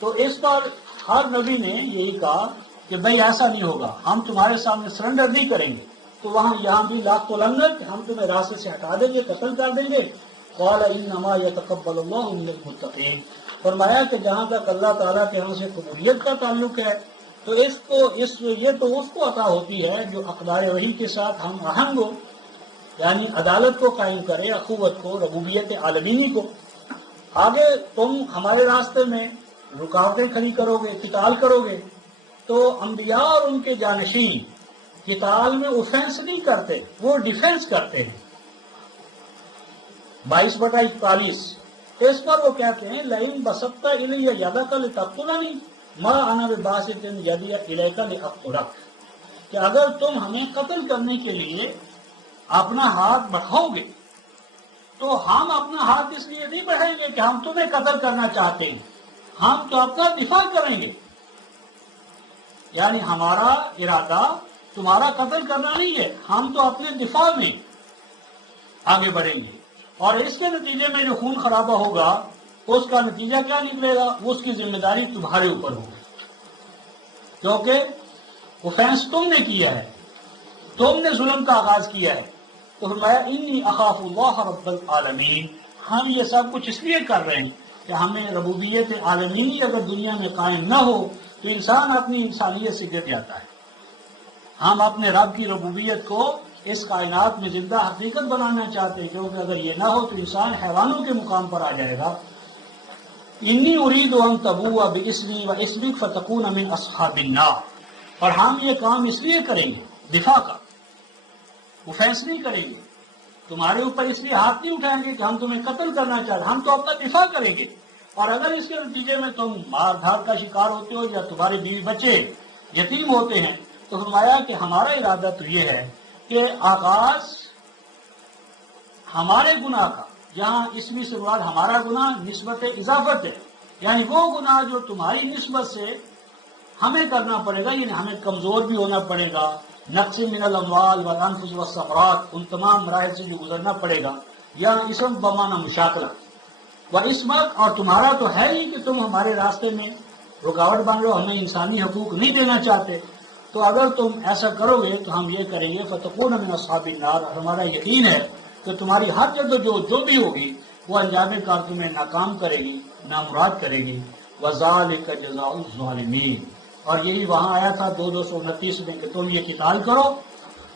تو اس پر ہر نبی نے یہی کہا کہ بھئی ایسا نہیں ہوگا، ہم تمہارے سامنے سرنڈر نہیں کریں گے۔ تو وہاں یہاں بھی لأقتلنک، ہم تمہیں راستے سے ہٹا دیں گے، قتل کر دیں گے۔ قال انما يتقبل الله من المتقین، فرمایا کہ جہاں تک اللہ تعالیٰ کے یہاں سے قبولیت کا تعلق ہے تو یہ تو اس کو عطا ہوتی ہے جو اقدار وحی کے ساتھ ہم آہنگ ہو، یعنی عدالت کو قائم کرے، اخوت کو، ربوبیت عالمینی کو۔ آگے تم ہمارے راستے میں رکاوٹیں کھڑی کرو گے، قتال کرو گے، تو انبیاء اور ان کے جانشین قتال میں اوفینس نہیں کرتے، وہ ڈیفینس کرتے ہیں۔ 22/41 اس پر وہ کہتے ہیں لئن بسطت الی یدک لتقتلنی ما انا بباسط یدی الیک لاقتلک، کہ اگر تم ہمیں قتل کرنے کے لیے اپنا ہاتھ بڑھاؤ گے تو ہم اپنا ہاتھ اس لیے نہیں بڑھائیں گے کہ ہم تمہیں قتل کرنا چاہتے ہیں، ہم تو اپنا دفاع کریں گے، یعنی ہمارا ارادہ تمہارا قتل کرنا نہیں ہے، ہم تو اپنے دفاع میں آگے بڑھیں گے، اور اس کے نتیجے میں جو خون خرابہ ہوگا اس کا نتیجہ کیا نکلے گا؟ اس کی ذمہ داری تمہارے اوپر ہوگی، کیونکہ اوفینس تم نے کیا ہے، تم نے ظلم کا آغاز کیا ہے۔ تو فرمایا انی اخاف اللہ رب العالمین، ہم یہ سب کچھ اس لیے کر رہے ہیں کہ ہمیں ربوبیت عالمینی اگر دنیا میں قائم نہ ہو تو انسان اپنی انسانیت سے گر جاتا ہے۔ ہم اپنے رب کی ربوبیت کو اس کائنات میں زندہ حقیقت بنانا چاہتے ہیں، کیونکہ اگر یہ نہ ہو تو انسان حیوانوں کے مقام پر آ جائے گا۔ انی ارید ان تبوء باسمی واسمک فتکون من اصحاب النار، اور ہم یہ کام اس لیے کریں گے، دفاع کا، اوفینس نہیں کریں گے، تمہارے اوپر اس لیے ہاتھ نہیں اٹھائیں گے کہ ہم تمہیں قتل کرنا چاہتے ہیں، ہم تو اپنا دفاع کریں گے، اور اگر اس کے نتیجے میں تم مار دھاڑ کا شکار ہوتے ہو یا تمہارے بیوی بچے یتیم ہوتے ہیں تو فرمایا کہ ہمارا ارادہ تو یہ ہے کہ آغاز ہمارے گناہ کا، جہاں اسمی سے مراد ہمارا گناہ نسبت اضافت ہے، یعنی وہ گناہ جو تمہاری نسبت سے ہمیں کرنا پڑے گا، یعنی ہمیں کمزور بھی ہونا پڑے گا، نقص من الاموال والانفس والثمرات، ان تمام مراحل سے جو گزرنا پڑے گا، یا اسم بمعنی مشاکلہ واسمک، اور تمہارا تو ہے ہی کہ تم ہمارے راستے میں رکاوٹ بن رہے ہو، ہمیں انسانی حقوق نہیں دینا چاہتے، تو اگر تم ایسا کرو گے تو ہم یہ کریں گے فتکون من اصحاب النار، اور ہمارا یقین ہے کہ تمہاری ہر جو بھی ہوگی وہ انجام کار تمہیں ناکام کرے گی، نامراد کرے گی۔ وذالک جزاء الظالمین، اور یہی وہاں آیا تھا 229 میں کہ تم یہ قتال کرو،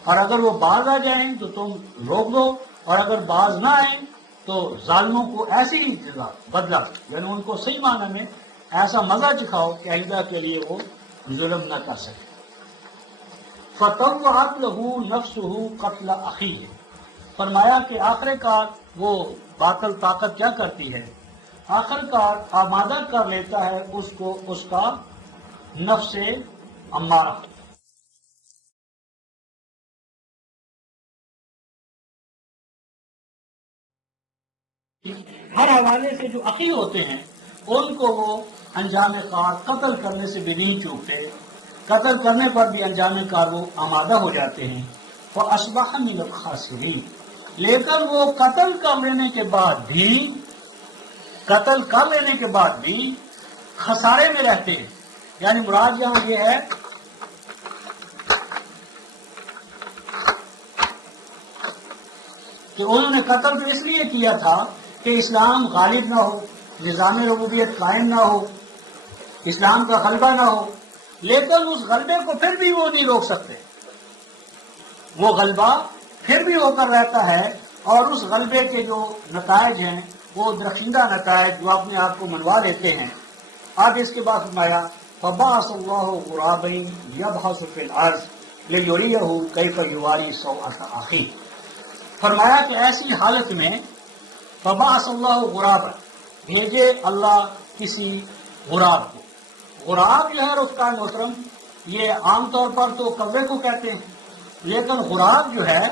اور اگر وہ باز آ جائیں تو تم روک دو، اور اگر باز نہ آئیں تو ظالموں کو ایسی ہی جزا، بدلہ، یعنی ان کو صحیح معنی میں ایسا مزہ چکھاؤ کہ آئندہ کے لیے وہ ظلم نہ کر سکے۔ فطوعت له نفسه قتل اخیہ، فرمایا کہ آخر کار وہ باطل طاقت کیا کرتی ہے، آخر کار آمادہ کر لیتا ہے اس کو اس کا نفس امارہ۔ ہر حوالے سے جو اخی ہوتے ہیں ان کو وہ انجام کار قتل کرنے سے بھی نہیں چوکتے، قتل کرنے پر بھی انجام کار وہ آمادہ ہو جاتے ہیں۔ فَأَصْبَحَ مِنَ الْخَاسِرِينَ، لیکن وہ قتل کر لینے کے بعد بھی خسارے میں رہتے ہیں۔ یعنی مراد یہاں یہ ہے کہ انہوں نے قتل تو اس لیے کیا تھا کہ اسلام غالب نہ ہو، نظام ربوبیت قائم نہ ہو، اسلام کا غلبہ نہ ہو، لیکن اس غلبے کو پھر بھی وہ نہیں روک سکتے، وہ غلبہ پھر بھی ہو کر رہتا ہے، اور اس غلبے کے جو نتائج ہیں وہ درخشندہ نتائج جو اپنے آپ کو منوا لیتے ہیں۔ آگے اس کے بعد فرمایا فَبَعَثَ اللَّهُ غُرَابًا يَبْحَثُ فِي الْأَرْضِ لِيُرِيَهُ كَيْفَ يُوَارِي سَوْءَةَ أَخِيهِ، فرمایا کہ ایسی حالت میں فَبَعَثَ اللَّهُ غُرَابًا، بھیجے اللہ کسی غراب کو۔ غراب جو ہے رفقائے محترم، یہ عام طور پر تو کوے کو کہتے ہیں، لیکن غراب جو ہے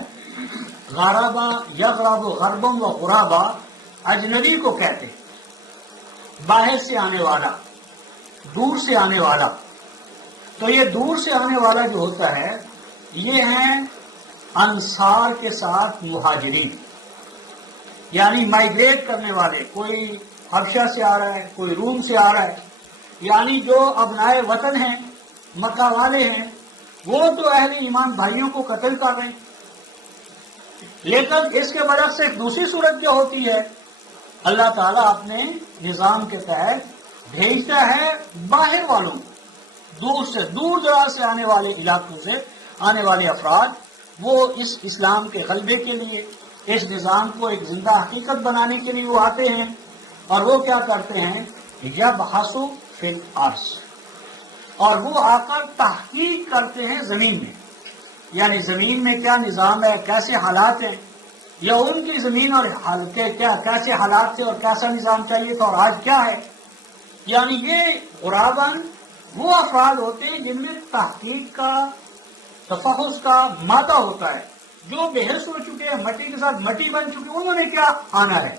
غرابا یغرب غربم و غرابا، اجنبی کو کہتے ہیں، باہر سے آنے والا، دور سے آنے والا۔ تو یہ دور سے آنے والا جو ہوتا ہے یہ ہیں انصار کے ساتھ مہاجرین، یعنی مائگریٹ کرنے والے، کوئی حبشہ سے آ رہا ہے، کوئی روم سے آ رہا ہے، یعنی جو ابنائے وطن ہیں، مکہ والے ہیں، وہ تو اہل ایمان بھائیوں کو قتل کر رہے ہیں، لیکن اس کے برعکس ایک دوسری صورت جو ہوتی ہے، اللہ تعالیٰ اپنے نظام کے تحت بھیجتا ہے باہر والوں کو، دور سے، دور دراز سے آنے والے علاقوں سے آنے والے افراد، وہ اس اسلام کے غلبے کے لیے، اس نظام کو ایک زندہ حقیقت بنانے کے لیے وہ آتے ہیں، اور وہ کیا کرتے ہیں یبحثوا فی الارض، اور وہ آ کر تحقیق کرتے ہیں زمین میں، یعنی زمین میں کیا نظام ہے، کیسے حالات ہیں، یا ان کی زمین اور کیسے حالات تھے اور کیسا نظام چاہیے تھا اور آج کیا ہے۔ یعنی یہ غراباً وہ افراد ہوتے ہیں جن میں تحقیق کا، تفحص کا مادہ ہوتا ہے، جو بحث ہو چکے ہیں، مٹی کے ساتھ مٹی بن چکے، انہوں نے کیا آنا ہے۔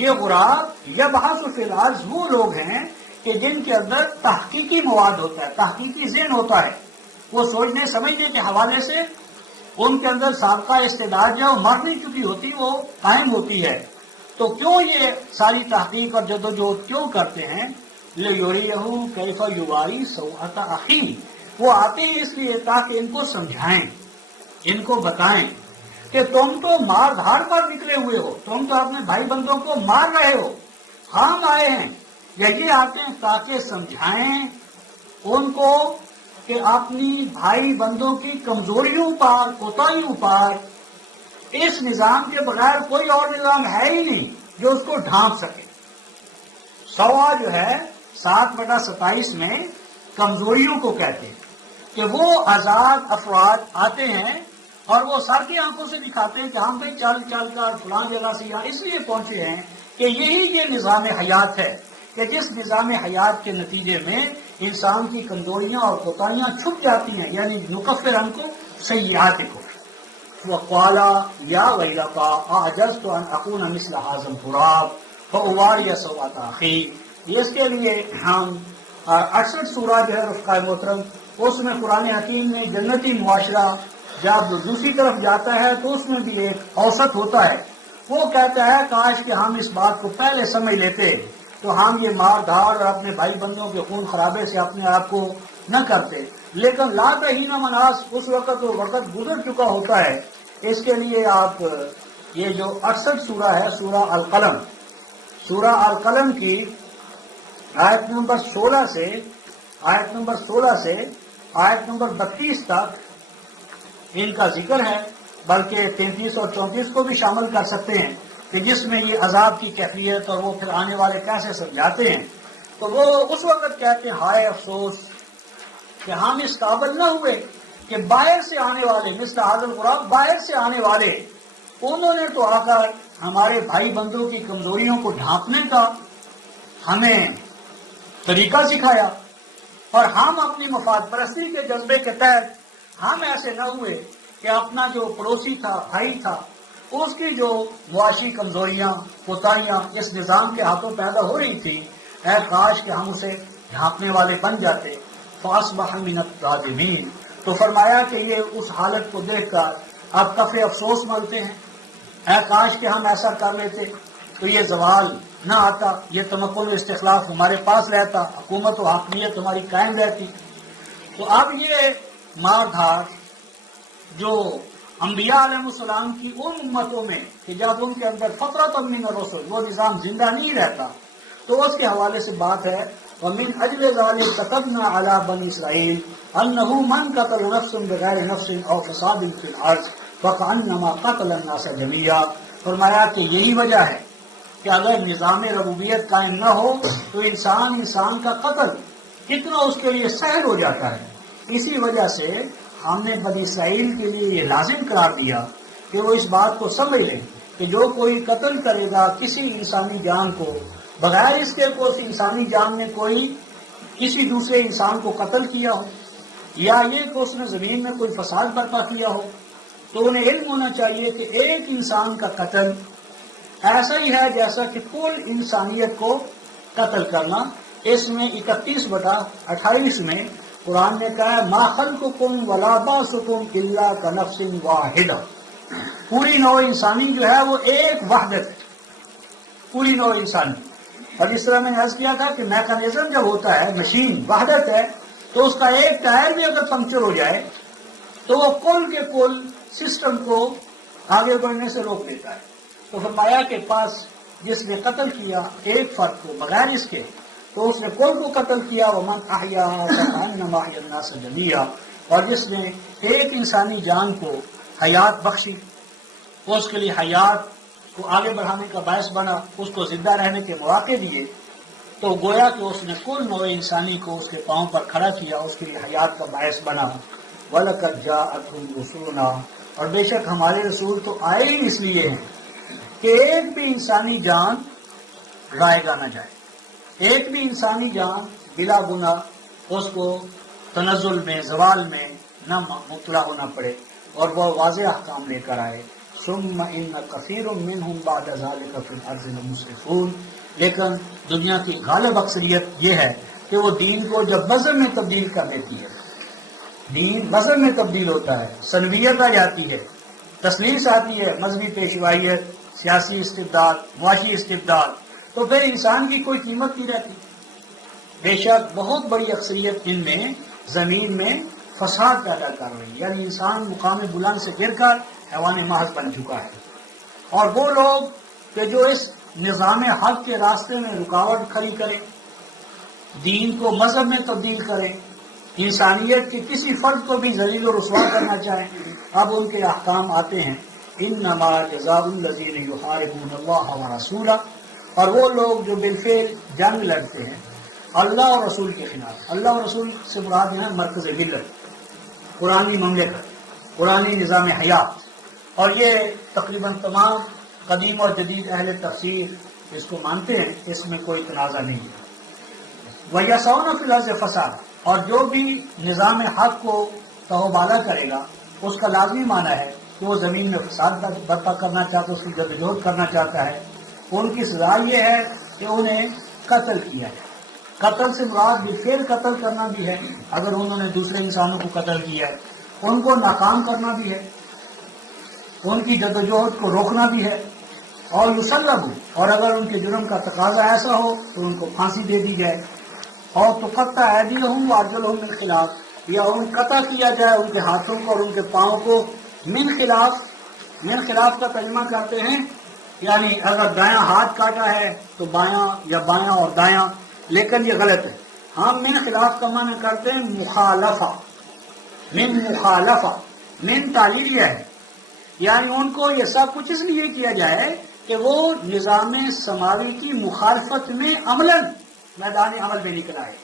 یہ غراب یبحث فی الارض وہ لوگ ہیں کہ جن کے اندر تحقیقی مواد ہوتا ہے، تحقیقی ذہن ہوتا ہے، وہ سوچنے سمجھنے کے حوالے سے ان کے اندر سابقہ استعداد جو مر نہیں چکی ہوتی وہ قائم ہوتی ہے۔ تو کیوں یہ ساری تحقیق اور جدوجہد کیوں کرتے ہیں؟ لِيُرِيَهُ كَيْفَ يُوَارِي سَوْءَةَ أَخِيهِ، وہ آتے ہیں اس لیے تاکہ ان کو سمجھائیں، ان کو بتائیں کہ تم تو مار دھاڑ پر نکلے ہوئے ہو، تم تو اپنے بھائی بندوں کو مار رہے ہو، ہم آئے ہیں، یہ آتے ہیں تاکہ سمجھائیں ان کو کہ اپنی بھائی بندوں کی کمزوریوں پر، کوتاہیوں پر، اس نظام کے بغیر کوئی اور نظام ہے ہی نہیں جو اس کو ڈھانپ سکے۔ سوا جو ہے 7/27 میں کمزوریوں کو کہتے ہیں کہ وہ آزاد افراد آتے ہیں اور وہ سر کی آنکھوں سے دکھاتے ہیں کہ ہم بھائی چل چل کر فلاں جگہ سے یہاں اس لیے پہنچے ہیں کہ یہی یہ نظام حیات ہے، کہ جس نظام حیات کے نتیجے میں انسان کی کمزوریاں اور کوتاہیاں چھپ جاتی ہیں، یعنی نکفر عنکم سیئاتکم وقال یا ویلتا اعجزت ان اکون مثل هذا الغراب فاواری سوءة اخی۔ اس کے لیے ہم 68 سورہ جو ہے رفقائے محترم، اس میں قرآن حکیم میں جنتی معاشرہ جب دوسری طرف جاتا ہے تو اس میں بھی ایک اوسط ہوتا ہے، وہ کہتا ہے کاش کہ ہم اس بات کو پہلے سمجھ لیتے تو ہم یہ مار دھاڑ اور اپنے بھائی بندوں کے خون خرابے سے اپنے آپ کو نہ کرتے، لیکن لا تہین مناس، اس وقت وہ وقت گزر چکا ہوتا ہے۔ اس کے لیے آپ یہ جو 68 سورہ ہے، سورہ القلم، سورہ القلم کی آیت نمبر 16 سے آیت نمبر 32 تک ان کا ذکر ہے، بلکہ 33 اور 34 کو بھی شامل کر سکتے ہیں کہ جس میں یہ عذاب کی کیفیت اور وہ پھر آنے والے کیسے سمجھاتے ہیں۔ تو وہ اس وقت کہتے ہیں ہائے افسوس کہ ہم اس قابل نہ ہوئے کہ باہر سے آنے والے مثل هذا الغراب، باہر سے آنے والے انہوں نے تو آ کر ہمارے بھائی بندوں کی کمزوریوں کو ڈھانپنے کا ہمیں طریقہ سکھایا، اور ہم اپنی مفاد پرستی کے جذبے کے تحت ہم ایسے نہ ہوئے کہ اپنا جو پڑوسی تھا، بھائی تھا، اس کی جو معاشی کمزوریاں، کوتاہیاں اس نظام کے ہاتھوں پیدا ہو رہی تھی، اے کاش کہ ہم اسے ڈھانپنے والے بن جاتے. فاصبح من النادمین، تو فرمایا کہ یہ اس حالت کو دیکھ کر اب کف افسوس ملتے ہیں. اے کاش کہ ہم ایسا کر لیتے تو یہ زوال نہ آتا، یہ تمکن و استخلاف ہمارے پاس رہتا، حکومت و حاکمیت ہماری قائم رہتی. تو اب یہ مار دھاڑ جو انبیاء علیہ السلام کی ان امتوں میں کہ جب ان کے اندر فطرت من الرسل وہ نظام زندہ نہیں رہتا، تو اس کے حوالے سے بات ہے وَمِنْ أَجْلِ ذَلِكَ كَتَبْنَا عَلَى بَنِي إِسْرَائِيلَ أَنَّهُ مَنْ قَتَلَ نَفْسًا بِغَيْرِ نَفْسٍ أَوْ فَسَادٍ فِي الْأَرْضِ فَكَأَنَّمَا قَتَلَ النَّاسَ جَمِيعًا. فرمایا کہ یہی وجہ ہے کہ اگر نظام ربوبیت قائم نہ ہو تو انسان کا قتل کتنا اس کے لیے سہل ہو جاتا ہے. اسی وجہ سے ہم نے بنی اسرائیل کے لیے یہ لازم قرار دیا کہ وہ اس بات کو سمجھ لیں کہ جو کوئی قتل کرے گا کسی انسانی جان کو بغیر اس کے اس انسانی جان نے کوئی کسی دوسرے انسان کو قتل کیا ہو یا یہ کہ اس نے زمین میں کوئی فساد برپا کیا ہو، تو انہیں علم ہونا چاہیے کہ ایک انسان کا قتل ایسا ہی ہے جیسا کہ کل انسانیت کو قتل کرنا. اس میں 31/28 میں قرآن نے کہا ہے ما خلقکم ولا بعثکم الا کنفس واحدہ. پوری نوع انسانی جو ہے وہ ایک وحدت ہے، پوری نوع انسانی. اور جس طرح میں نے عرض کیا تھا کہ میکانزم جب ہوتا ہے مشین وحدت ہے تو اس کا ایک ٹائر بھی اگر پنکچر ہو جائے تو وہ کل کے کل سسٹم کو آگے بڑھنے سے روک دیتا ہے. تو فرمایا کہ پاس جس نے قتل کیا ایک فرد کو بغیر اس کے تو اس نے کل کو قتل کیا. ومن احیا فکأنما احیا الناس جميعا، اور جس نے ایک انسانی جان کو حیات بخشی، وہ اس کے لیے حیات کو آگے بڑھانے کا باعث بنا، اس کو زندہ رہنے کے مواقع دیے، تو گویا کہ اس نے کل نوع انسانی کو اس کے پاؤں پر کھڑا کیا، اس کے لیے حیات کا باعث بنا. وَلَقَدْ جَاءَتْهُمْ رُسُلُنَا، اور بے شک ہمارے رسول تو آئے ہی اس لیے ہیں کہ ایک بھی انسانی جان رائے گا نہ جائے، ایک بھی انسانی جان بلا گناہ اس کو تنزل میں زوال میں نہ مبتلا ہونا پڑے، اور وہ واضح احکام لے کر آئے. ثم ان کثیر منهم بعد ذلك في الارض لمسرفون، لیکن دنیا کی غالب اکثریت یہ ہے کہ وہ دین کو جب مذہب میں تبدیل کر دیتی ہے، دین مذہب میں تبدیل ہوتا ہے، سنویت آ جاتی ہے، تسلیس آتی ہے، مذہبی پیشوائیت، سیاسی استبداد، معاشی استبداد، تو پھر انسان کی کوئی قیمت نہیں رہتی. بے شک بہت بڑی اکثریت ان میں زمین میں فساد پیدا کر رہی ہے، یعنی انسان مقام بلند سے گر کر حیوان محض بن چکا ہے. اور وہ لوگ کہ جو اس نظام حق کے راستے میں رکاوٹ کھڑی کریں، دین کو مذہب میں تبدیل کریں، انسانیت کے کسی فرد کو بھی ذلیل و رسوا کرنا چاہیں، اب ان کے احکام آتے ہیں انما جزاء الذین یحاربون اللہ ورسولہ. اور وہ لوگ جو بالفعل جنگ لڑتے ہیں اللہ اور رسول کے خلاف، اللہ اور رسول سے مراد ہے مرکز ملت، قرآنی مملکت، قرآنی نظام حیات. اور یہ تقریباً تمام قدیم اور جدید اہل تفسیر اس کو مانتے ہیں، اس میں کوئی تنازع نہیں ہے. وَيَسْعَوْنَ فِي الْأَرْضِ فَسَادًا، اور جو بھی نظام حق کو تہوبالا کرے گا اس کا لازمی معنی ہے کہ وہ زمین میں فساد برپا کرنا چاہتا ہے، اس کی جدوجہد کرنا چاہتا ہے. ان کی سزا یہ ہے کہ انہیں قتل کیا ہے. قتل سے مراد بالفعل قتل کرنا بھی ہے، اگر انہوں نے دوسرے انسانوں کو قتل کیا ہے، ان کو ناکام کرنا بھی ہے، ان کی جدوجہد کو روکنا بھی ہے. اور یصلبوا، اور اگر ان کے جرم کا تقاضا ایسا ہو تو ان کو پھانسی دے دی جائے. اور تقطع ایدیہم وارجلہم من خلاف، یا ان قطع کیا جائے ان کے ہاتھوں کو اور ان کے پاؤں کو من خلاف. من خلاف کا ترجمہ کرتے ہیں یعنی اگر دایاں ہاتھ کاٹا ہے تو بایاں، یا بایاں اور دایاں، لیکن یہ غلط ہے. ہم من خلاف کا معنی کرتے ہیں مخالفہ، من مخالفہ، من تعلیلیہ ہے، یعنی ان کو یہ سب کچھ اس لیے کیا جائے کہ وہ نظام سماوی کی مخالفت میں عملاً میدان عمل میں نکل آئے،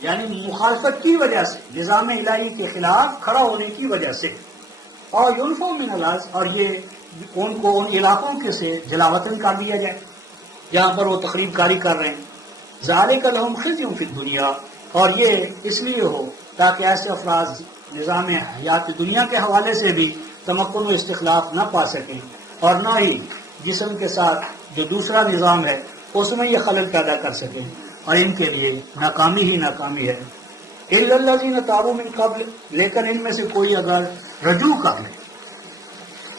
یعنی مخالفت کی وجہ سے، نظام الہی کے خلاف کھڑا ہونے کی وجہ سے. اور یونفو من الارض، اور یہ ان کو ان علاقوں کے سے جلاوطن کر دیا جائے جہاں پر وہ تخریب کاری کر رہے ہیں. ذالک لہم خزی فی الدنیا، اور یہ اس لیے ہو تاکہ ایسے افراد نظام حیات دنیا کے حوالے سے بھی تمکن و استخلاف نہ پا سکیں، اور نہ ہی جسم کے ساتھ جو دوسرا نظام ہے اس میں یہ خلل پیدا کر سکیں، اور ان کے لیے ناکامی ہی ناکامی ہے۔ الا الذین تابوا من قبل، لیکن ان میں سے کوئی اگر رجوع کر لے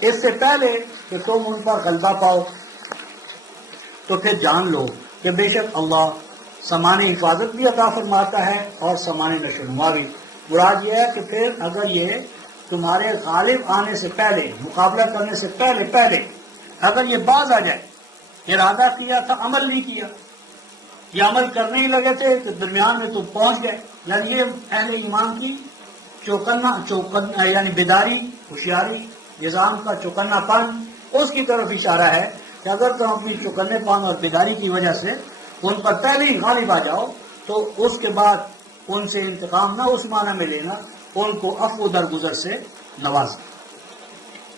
اس سے پہلے کہ تم ان پر غلبہ پاؤ، تو پھر جان لو کہ بے شک اللہ سامان حفاظت بھی عطا فرماتا ہے اور سامان نشوونما بھی۔ مراد یہ ہے کہ پھر اگر یہ تمہارے غالب آنے سے پہلے، مقابلہ کرنے سے پہلے اگر یہ باز آ جائے، ارادہ کیا تھا عمل نہیں کیا، یہ عمل کرنے ہی لگے تھے تو درمیان میں تم پہنچ گئے، یعنی یہ اہل ایمان کی چوکنا یعنی بیداری، ہوشیاری، نظام کا چوکنا پن، اس کی طرف اشارہ ہے کہ اگر تم اپنی چوکنے پن اور بیداری کی وجہ سے ان پر پہلے ہی غالب آ جاؤ تو اس کے بعد ان سے انتقام نہ اس معنی میں لینا، ان کو عفو درگزر سے نوازنا۔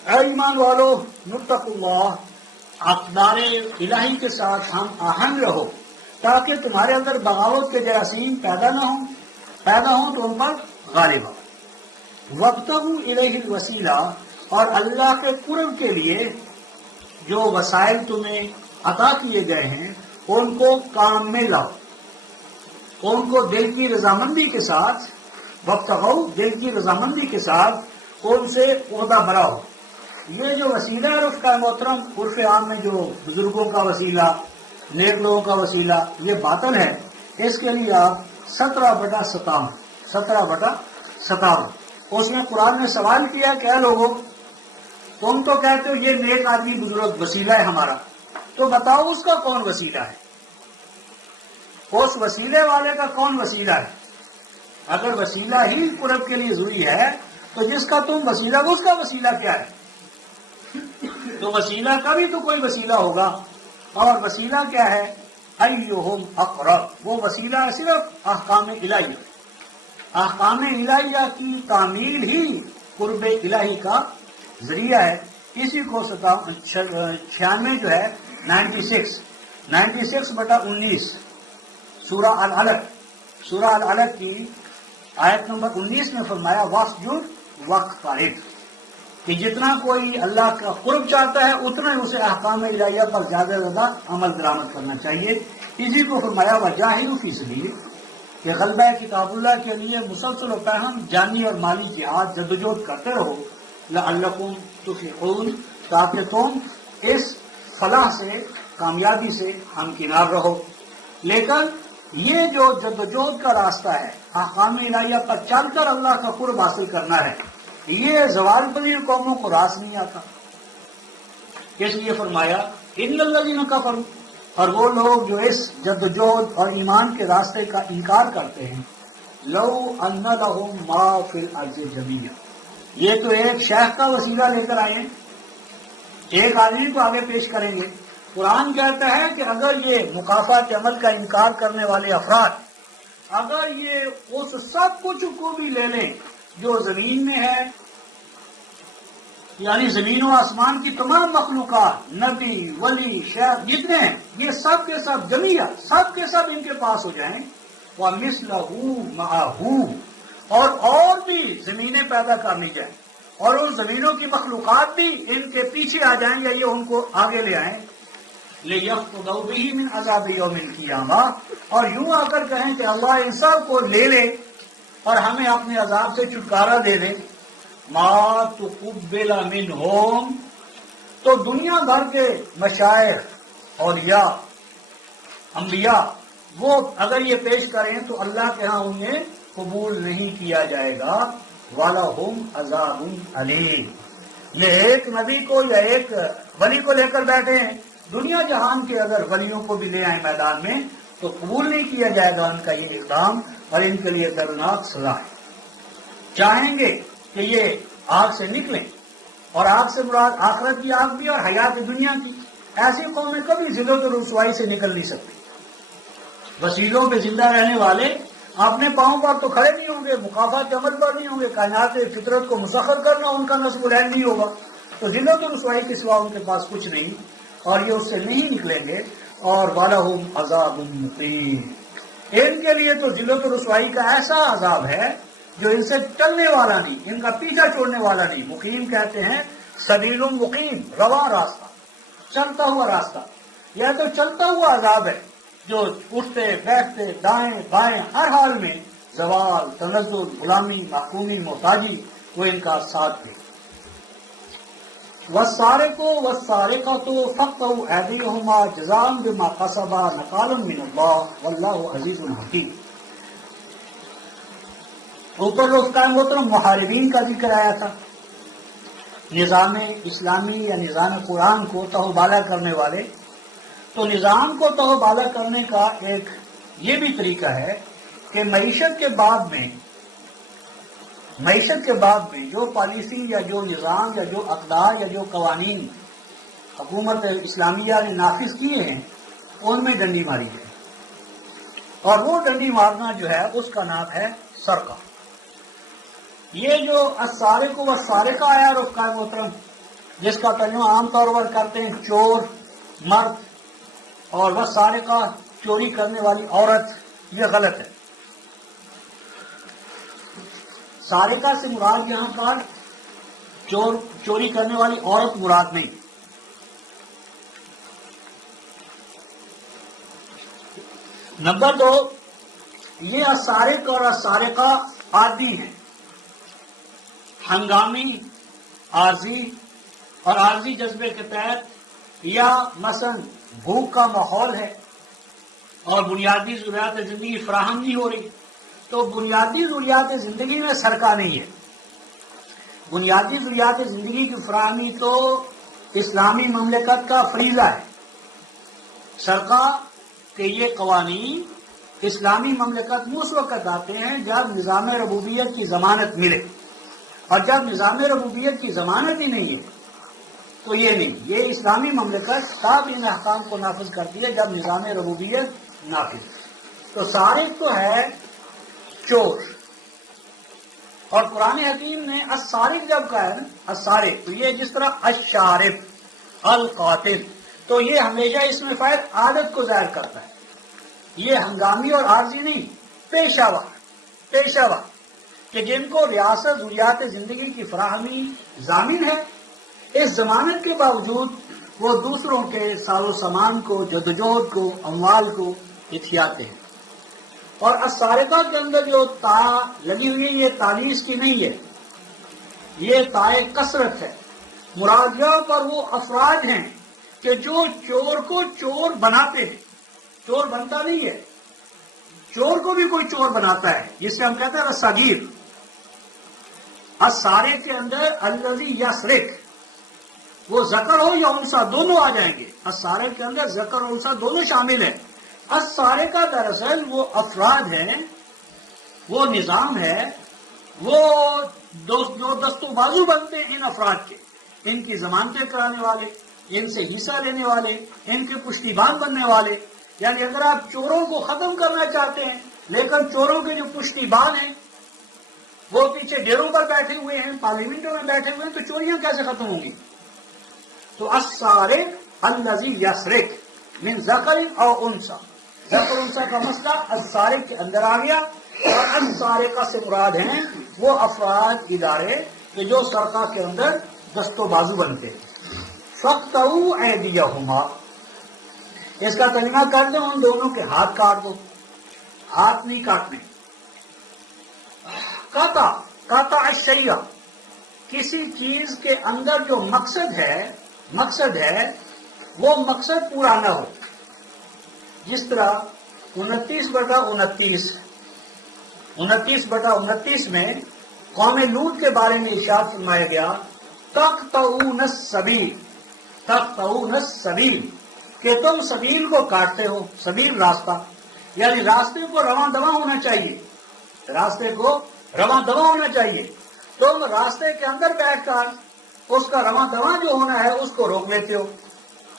اے ایمان والو نتقوا اللہ، اقدار الہی کے ساتھ ہم آہنگ رہو تاکہ تمہارے اندر بغاوت کے جراثیم پیدا ہوں تو ان پر غالب آؤ۔ وابتغوا الیہ الوسیلہ، اور اللہ کے قرب کے لیے جو وسائل تمہیں عطا کیے گئے ہیں ان کو کام میں لاؤ، ان کو دل کی رضامندی کے ساتھ، وابتغوا دل کی رضامندی کے ساتھ ان سے عہدہ بھراؤ۔ یہ جو وسیلہ عرف کا محترم، عرف عام میں جو بزرگوں کا وسیلہ، نیک لوگوں کا وسیلہ، یہ باطل ہے۔ اس کے لیے آپ 17/57 اس میں قرآن نے سوال کیا کہ اے لوگوں، تم تو کہتے ہو یہ نیک آدمی بزرگ وسیلہ ہے ہمارا، تو بتاؤ اس کا کون وسیلہ ہے؟ اس وسیلے والے کا کون وسیلہ ہے؟ اگر وسیلہ ہی قرب کے لیے ضروری ہے تو جس کا تم وسیلہ، اس کا وسیلہ کیا ہے؟ تو وسیلہ کا بھی تو کوئی وسیلہ ہوگا، اور وسیلہ کیا ہے؟ ایہم اقرب، وہ وسیلہ صرف احکام الہیہ، احکام الہیہ کی تعمیل ہی قرب الہی کا ذریعہ ہے۔ اسی کو 96 جو ہے 96/19 سورہ العلق کی آیت نمبر 19 میں فرمایا واسجد واقترب، کہ جتنا کوئی اللہ کا قرب چاہتا ہے اتنا ہی اسے احکام الہیہ پر زیادہ زیادہ عمل درآمد کرنا چاہیے۔ اسی کو فرمایا وجاہدوا فی سبیلہ، کہ غلبہ کتاب اللہ کے لیے مسلسل و پہم جانی اور مالی جہاد جدوجہد کرتے رہو، لعلکم تفلحون، تاکہ تم اس فلاح سے، کامیابی سے ہمکنار رہو۔ لیکن یہ جو جدوجہد کا راستہ ہے، احکام الہیہ پر چل کر اللہ کا قرب حاصل کرنا ہے، یہ زوال پذیر قوموں کو راس نہیں آتا۔ اس لیے فرمایا ان الذین کفروا، اور وہ لوگ جو اس جدوجہد اور ایمان کے راستے کا انکار کرتے ہیں، لو ان لہم ما فی الارض جمیعا، یہ تو ایک شیخ کا وسیلہ لے کر آئے ہیں، ایک آدمی کو آگے پیش کریں گے۔ قرآن کہتا ہے کہ اگر یہ مکافات عمل کا انکار کرنے والے افراد اگر یہ اس سب کچھ کو بھی لے لیں جو زمین میں ہے، یعنی زمین و آسمان کی تمام مخلوقات، نبی، ولی، شیخ جتنے ہیں، یہ سب کے سب جمیعہ، سب کے سب ان کے پاس ہو جائیں، وَمِثْلَهُ مَعَهُ، اور بھی زمینیں پیدا کر لی جائیں، اور ان زمینوں کی مخلوقات بھی ان کے پیچھے آ جائیں یا یہ ان کو آگے لے آئیں، لِيَفْتَدَوْا بِهِ مِنْ عَذَابِ يَوْمِ الْقِيَامَةِ، اور یوں آ کر کہیں کہ اللہ ان سب کو لے لے اور ہمیں اپنے عذاب سے چھٹکارا دے دے، مَا تُقُبِّلَ مِنْهُمْ، تو دنیا بھر کے مشائخ، اولیاء، انبیاء، وہ اگر یہ پیش کریں تو اللہ کے ہاں انہیں قبول نہیں کیا جائے گا، وَلَهُمْ عَذَابٌ عَلِيمٌ، یہ ایک نبی کو یا ایک ولی کو لے کر بیٹھے ہیں، دنیا جہان کے اگر ولیوں کو بھی لے آئیں میدان میں تو قبول نہیں کیا جائے گا ان کا یہ اقدام، اور ان کے لیے دردناک سزا ہے۔ چاہیں گے کہ یہ آگ سے نکلیں، اور آگ سے مراد آخرت کی آگ بھی اور حیات دنیا کی، ایسی قومیں کبھی ذلت و رسوائی سے نکل نہیں سکتی۔ وسیلوں پہ زندہ رہنے والے اپنے پاؤں پر تو کھڑے نہیں ہوں گے، مکافات عمل پر نہیں ہوں گے، کائنات فطرت کو مسخر کرنا ان کا نصب العین نہیں ہوگا، تو ذلت و رسوائی کے سوا ان کے پاس کچھ نہیں، اور یہ اس سے نہیں نکلیں گے۔ اور وَلَهُمْ عَذَابٌ مُقِيمٌ، ان کے لیے تو ذلت و رسوائی کا ایسا عذاب ہے جو ان سے چلنے والا نہیں، ان کا پیچھا چھوڑنے والا نہیں۔ مقیم کہتے ہیں سبیل مقیم، رواں راستہ، چلتا ہوا راستہ، یہ تو چلتا ہوا عذاب ہے جو اٹھتے بیٹھتے دائیں بائیں ہر حال میں زوال، تنزل، غلامی، محکومی، محتاجی وہ ان کا ساتھ دے. وَالسَّارِقُ وَالسَّارِقَةُ فَاقْطَعُوا أَيْدِيَهُمَا جَزَاءً بِمَا كَسَبَا نَكَالًا مِّنَ اللَّهِ وَاللَّهُ عَزِيزٌ حَكِيمٌ. اوپر لوگ قائم محترم محاربین کا ذکر آیا تھا، نظام اسلامی یا نظام قرآن کو تہو بالا کرنے والے. تو نظام کو تہو بالا کرنے کا ایک یہ بھی طریقہ ہے کہ معیشت کے باب میں جو پالیسی یا جو نظام یا جو اقدار یا جو قوانین حکومت اسلامیہ نے نافذ کیے ہیں ان میں ڈنڈی ماری ہے، اور وہ ڈنڈی مارنا جو ہے اس کا نام ہے سرقہ. یہ جو السارق والسارقہ آیا رفقا محترم، جس کا ترجمہ عام طور پر کرتے ہیں چور مرد، اور والسارقہ چوری کرنے والی عورت، یہ غلط ہے. سارقہ سے مراد یہاں پر چوری کرنے والی عورت مراد نہیں. نمبر 2، یہ السارق اور السارقہ عادی ہیں، ہنگامی، عارضی اور عارضی جذبے کے تحت، یا مثلا بھوک کا ماحول ہے اور بنیادی ضروریات زندگی فراہم نہیں ہو رہی، تو بنیادی ضروریات زندگی میں سرقہ نہیں ہے. بنیادی ضروریات زندگی کی فراہمی تو اسلامی مملکت کا فریضہ ہے. سرقہ کے یہ قوانین اسلامی مملکت میں اس وقت آتے ہیں جب نظام ربوبیت کی ضمانت ملے، اور جب نظام ربوبیت کی ضمانت ہی نہیں ہے تو یہ نہیں. یہ اسلامی مملکت تب ان احکام کو نافذ کرتی ہے جب نظام ربوبیت نافذ. تو سارق تو ہے چور، اور قرآن حکیم نے السارق جب کہا ہے نا، السارق، تو یہ جس طرح الشارب، القاتل، تو یہ ہمیشہ اس میں فائد عادت کو ظاہر کرتا ہے. یہ ہنگامی اور عارضی نہیں، پیشہ ور کہ جن کو ریاست ضروریات زندگی کی فراہمی ضامن ہے، اس ضمانت کے باوجود وہ دوسروں کے ساز و سامان کو، جدوجہد کو، اموال کو اتھیاتے ہیں. اور السارقہ کے اندر جو تا لگی ہوئی ہے، یہ تانیث کی نہیں ہے، یہ تائے کثرت ہے. مراد یہاں پر وہ افراد ہیں کہ جو چور کو چور بناتے ہیں. چور بنتا نہیں ہے، چور کو بھی کوئی چور بناتا ہے، جس سے ہم کہتے ہیں رساگیر. السارق کے اندر الذی یسرق، وہ ذکر ہو یا انثی دونوں آ جائیں گے. السارق کے اندر ذکر اور انثی دونوں شامل ہیں. السارقہ دراصل وہ افراد ہیں، وہ نظام ہے، وہ جو دست و بازو بنتے ہیں ان افراد کے، ان کی ضمانتیں کرانے والے، ان سے حصہ لینے والے، ان کے پشتیبان بننے والے. یعنی اگر آپ چوروں کو ختم کرنا چاہتے ہیں، لیکن چوروں کے جو پشتیبان ہیں وہ پیچھے ڈیروں پر بیٹھے ہوئے ہیں، پارلیمنٹوں میں بیٹھے ہوئے ہیں، تو چوریاں کیسے ختم ہوں گی؟ تو السارق الذی یسرق من ذکر او انثی، ذکر انثی کا مسئلہ السارق کے اندر آ گیا. اور السارقہ سے مراد ہیں وہ افراد، ادارے کہ جو سرقہ کے اندر دست و بازو بنتے ہیں. فَاقْطَعُوا أَيْدِيَهُمَا، اس کا ترجمہ کر دیں ان دونوں کے ہاتھ کاٹ دو. ہاتھ نہیں کاٹنے. قطع الشیء، کسی چیز کے اندر جو مقصد ہے وہ مقصد پورا نہ ہو. جس طرح 29/29 میں قوم لوط کے بارے میں ارشاد فرمایا گیا تقطعون السبیل، کہ تم سبیل کو کاٹتے ہو. سبیل راستہ، یعنی راستے کو رواں دواں ہونا چاہیے، راستے کو رواں دواں ہونا چاہیے. تم راستے کے اندر بیٹھ کر اس کا رواں دواں جو ہونا ہے اس کو روک لیتے ہو.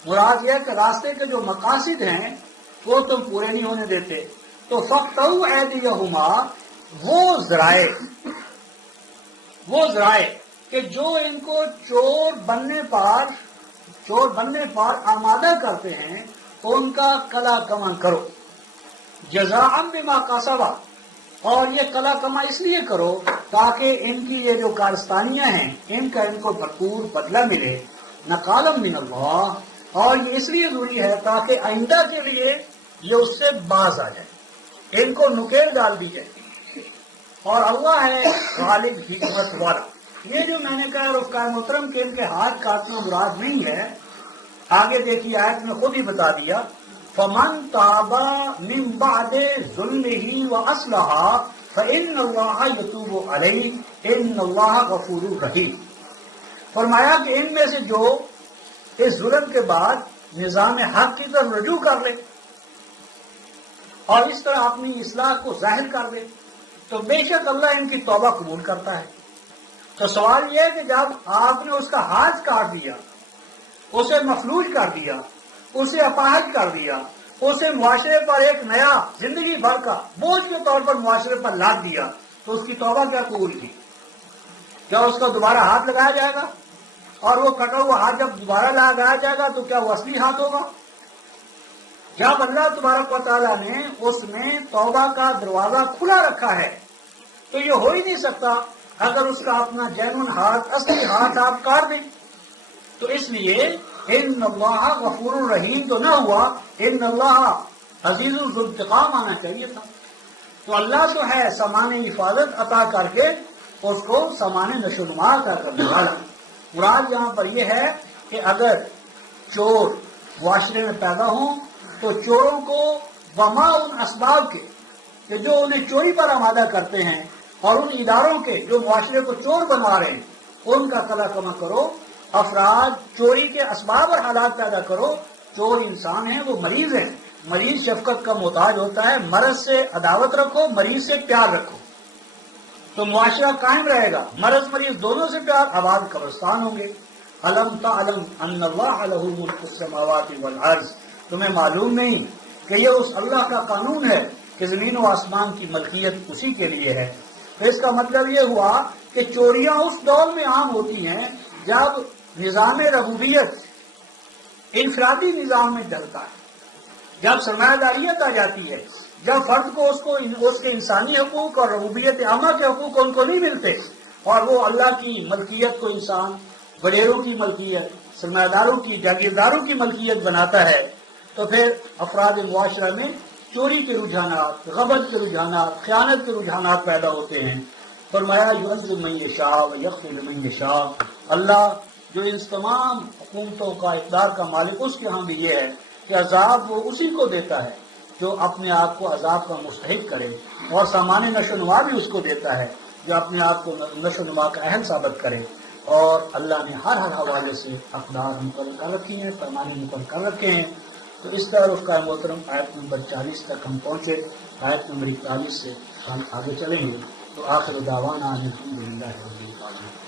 مراد یہ کہ راستے کے جو مقاصد ہیں وہ تم پورے نہیں ہونے دیتے. تو فَاقْطَعُوا أَيْدِيَهُمَا، وہ ذرائع کہ جو ان کو چور بننے پر آمادہ کرتے ہیں، ان کا قلع کما کرو. جزاء بما کسبا، اور یہ قلع کما اس لیے کرو تاکہ ان کی یہ جو کارستانیاں ہیں ان کا ان کو بھرپور بدلہ ملے. نکالا من اللہ، اور یہ اس لیے ضروری ہے تاکہ آئندہ کے لیے یہ اس سے باز آ جائے، ان کو نکیل ڈال دی جائے. اور اللہ ہے غالب حکمت والا. یہ جو میں نے کہا رفقائے محترم کہ ان کے ہاتھ کاٹنا مراد نہیں ہے، آگے دیکھیے آیت میں خود ہی بتا دیا، فمن تاب من بعد ظلمه واصلح فان اللہ یتوب علیہ ان اللہ غفور رحیم. فرمایا کہ ان میں سے جو اس ظلم کے بعد نظام حق کی طرف رجوع کر لے اور اس طرح اپنی اصلاح کو ظاہر کر لے تو بے شک اللہ ان کی توبہ قبول کرتا ہے. تو سوال یہ ہے کہ جب آپ نے اس کا ہاتھ کاٹ دیا، اسے مفلوج کر دیا، اسے اپاہج کر دیا، اسے معاشرے پر ایک نیا زندگی بھر کا بوجھ کے طور پر معاشرے پر لاد دیا، تو اس کی توبہ کیا قبول کی؟ کیا اس کا دوبارہ ہاتھ لگایا جائے گا؟ اور وہ کٹا ہوا ہاتھ جب دوبارہ لگایا جائے گا تو کیا وہ اصلی ہاتھ ہوگا؟ جب اللہ تبارک و تعالیٰ نے اس میں توبہ کا دروازہ کھلا رکھا ہے تو یہ ہو ہی نہیں سکتا اگر اس کا اپنا جینون ہاتھ، اصلی ہاتھ آپ کاٹ دیں. تو اس لیے ان اللہ غفور الرحیم تو نہ ہوا، ان اللہ عزیز ذو انتقام آنا چاہیے تھا. تو اللہ تو ہے سامان حفاظت عطا کر کے اس کو سامان نشوونما عطا کرنے والا. مراد یہاں پر یہ ہے کہ اگر چور معاشرے میں پیدا ہوں تو چوروں کو وما ان اسباب کے کہ جو انہیں چوری پر آمادہ کرتے ہیں اور ان اداروں کے جو معاشرے کو چور بنوا رہے ہیں ان کا قلع کما کرو. افراد چوری کے اسباب اور حالات پیدا کرو. چور انسان ہیں، وہ مریض ہیں، مریض شفقت کا محتاج ہوتا ہے. مرض سے عداوت رکھو، مریض سے پیار رکھو تو معاشرہ قائم رہے گا. مرض مریض دونوں سے پیار، آباد قبرستان ہوں گے. الم تعلم ان اللہ لہ ملک السماوات والارض، تمہیں معلوم نہیں کہ یہ اس اللہ کا قانون ہے کہ زمین و آسمان کی ملکیت اسی کے لیے ہے. تو اس کا مطلب یہ ہوا کہ چوریاں اس دور میں عام ہوتی ہیں جب نظام ربوبیت انفرادی نظام میں ڈلتا ہے، جب سرمایہ داریت آ جاتی ہے، جب فرد کو اس کے انسانی حقوق اور ربوبیت عامہ کے حقوق ان کو نہیں ملتے اور وہ اللہ کی ملکیت کو انسان وڈیروں کی ملکیت، سرمایہ داروں کی، جاگیرداروں کی ملکیت بناتا ہے تو پھر افراد معاشرہ میں چوری کے رجحانات، غبن کے رجحانات، خیانت کے رجحانات پیدا ہوتے ہیں. فرمایا یعذب من یشاء ویغفر لمن یشاء. اللہ جو ان تمام حکومتوں کا اقتدار کا مالک، اس کے ہاں بھی یہ ہے کہ عذاب وہ اسی کو دیتا ہے جو اپنے آپ کو عذاب کا مستحق کرے، اور سامان نشو و نما بھی اس کو دیتا ہے جو اپنے آپ کو نشو و نما کا اہل ثابت کرے. اور اللہ نے ہر حوالے سے اقدار مقرر کر رکھی ہیں، پیمانے مقرر کر رکھے ہیں. تو اس طرح اس کا محترم آیت نمبر 40 تک ہم پہنچے. آیت نمبر 41 سے ہم آگے چلیں گے. تو آخر دعوانا الحمدللہ رب العالمین.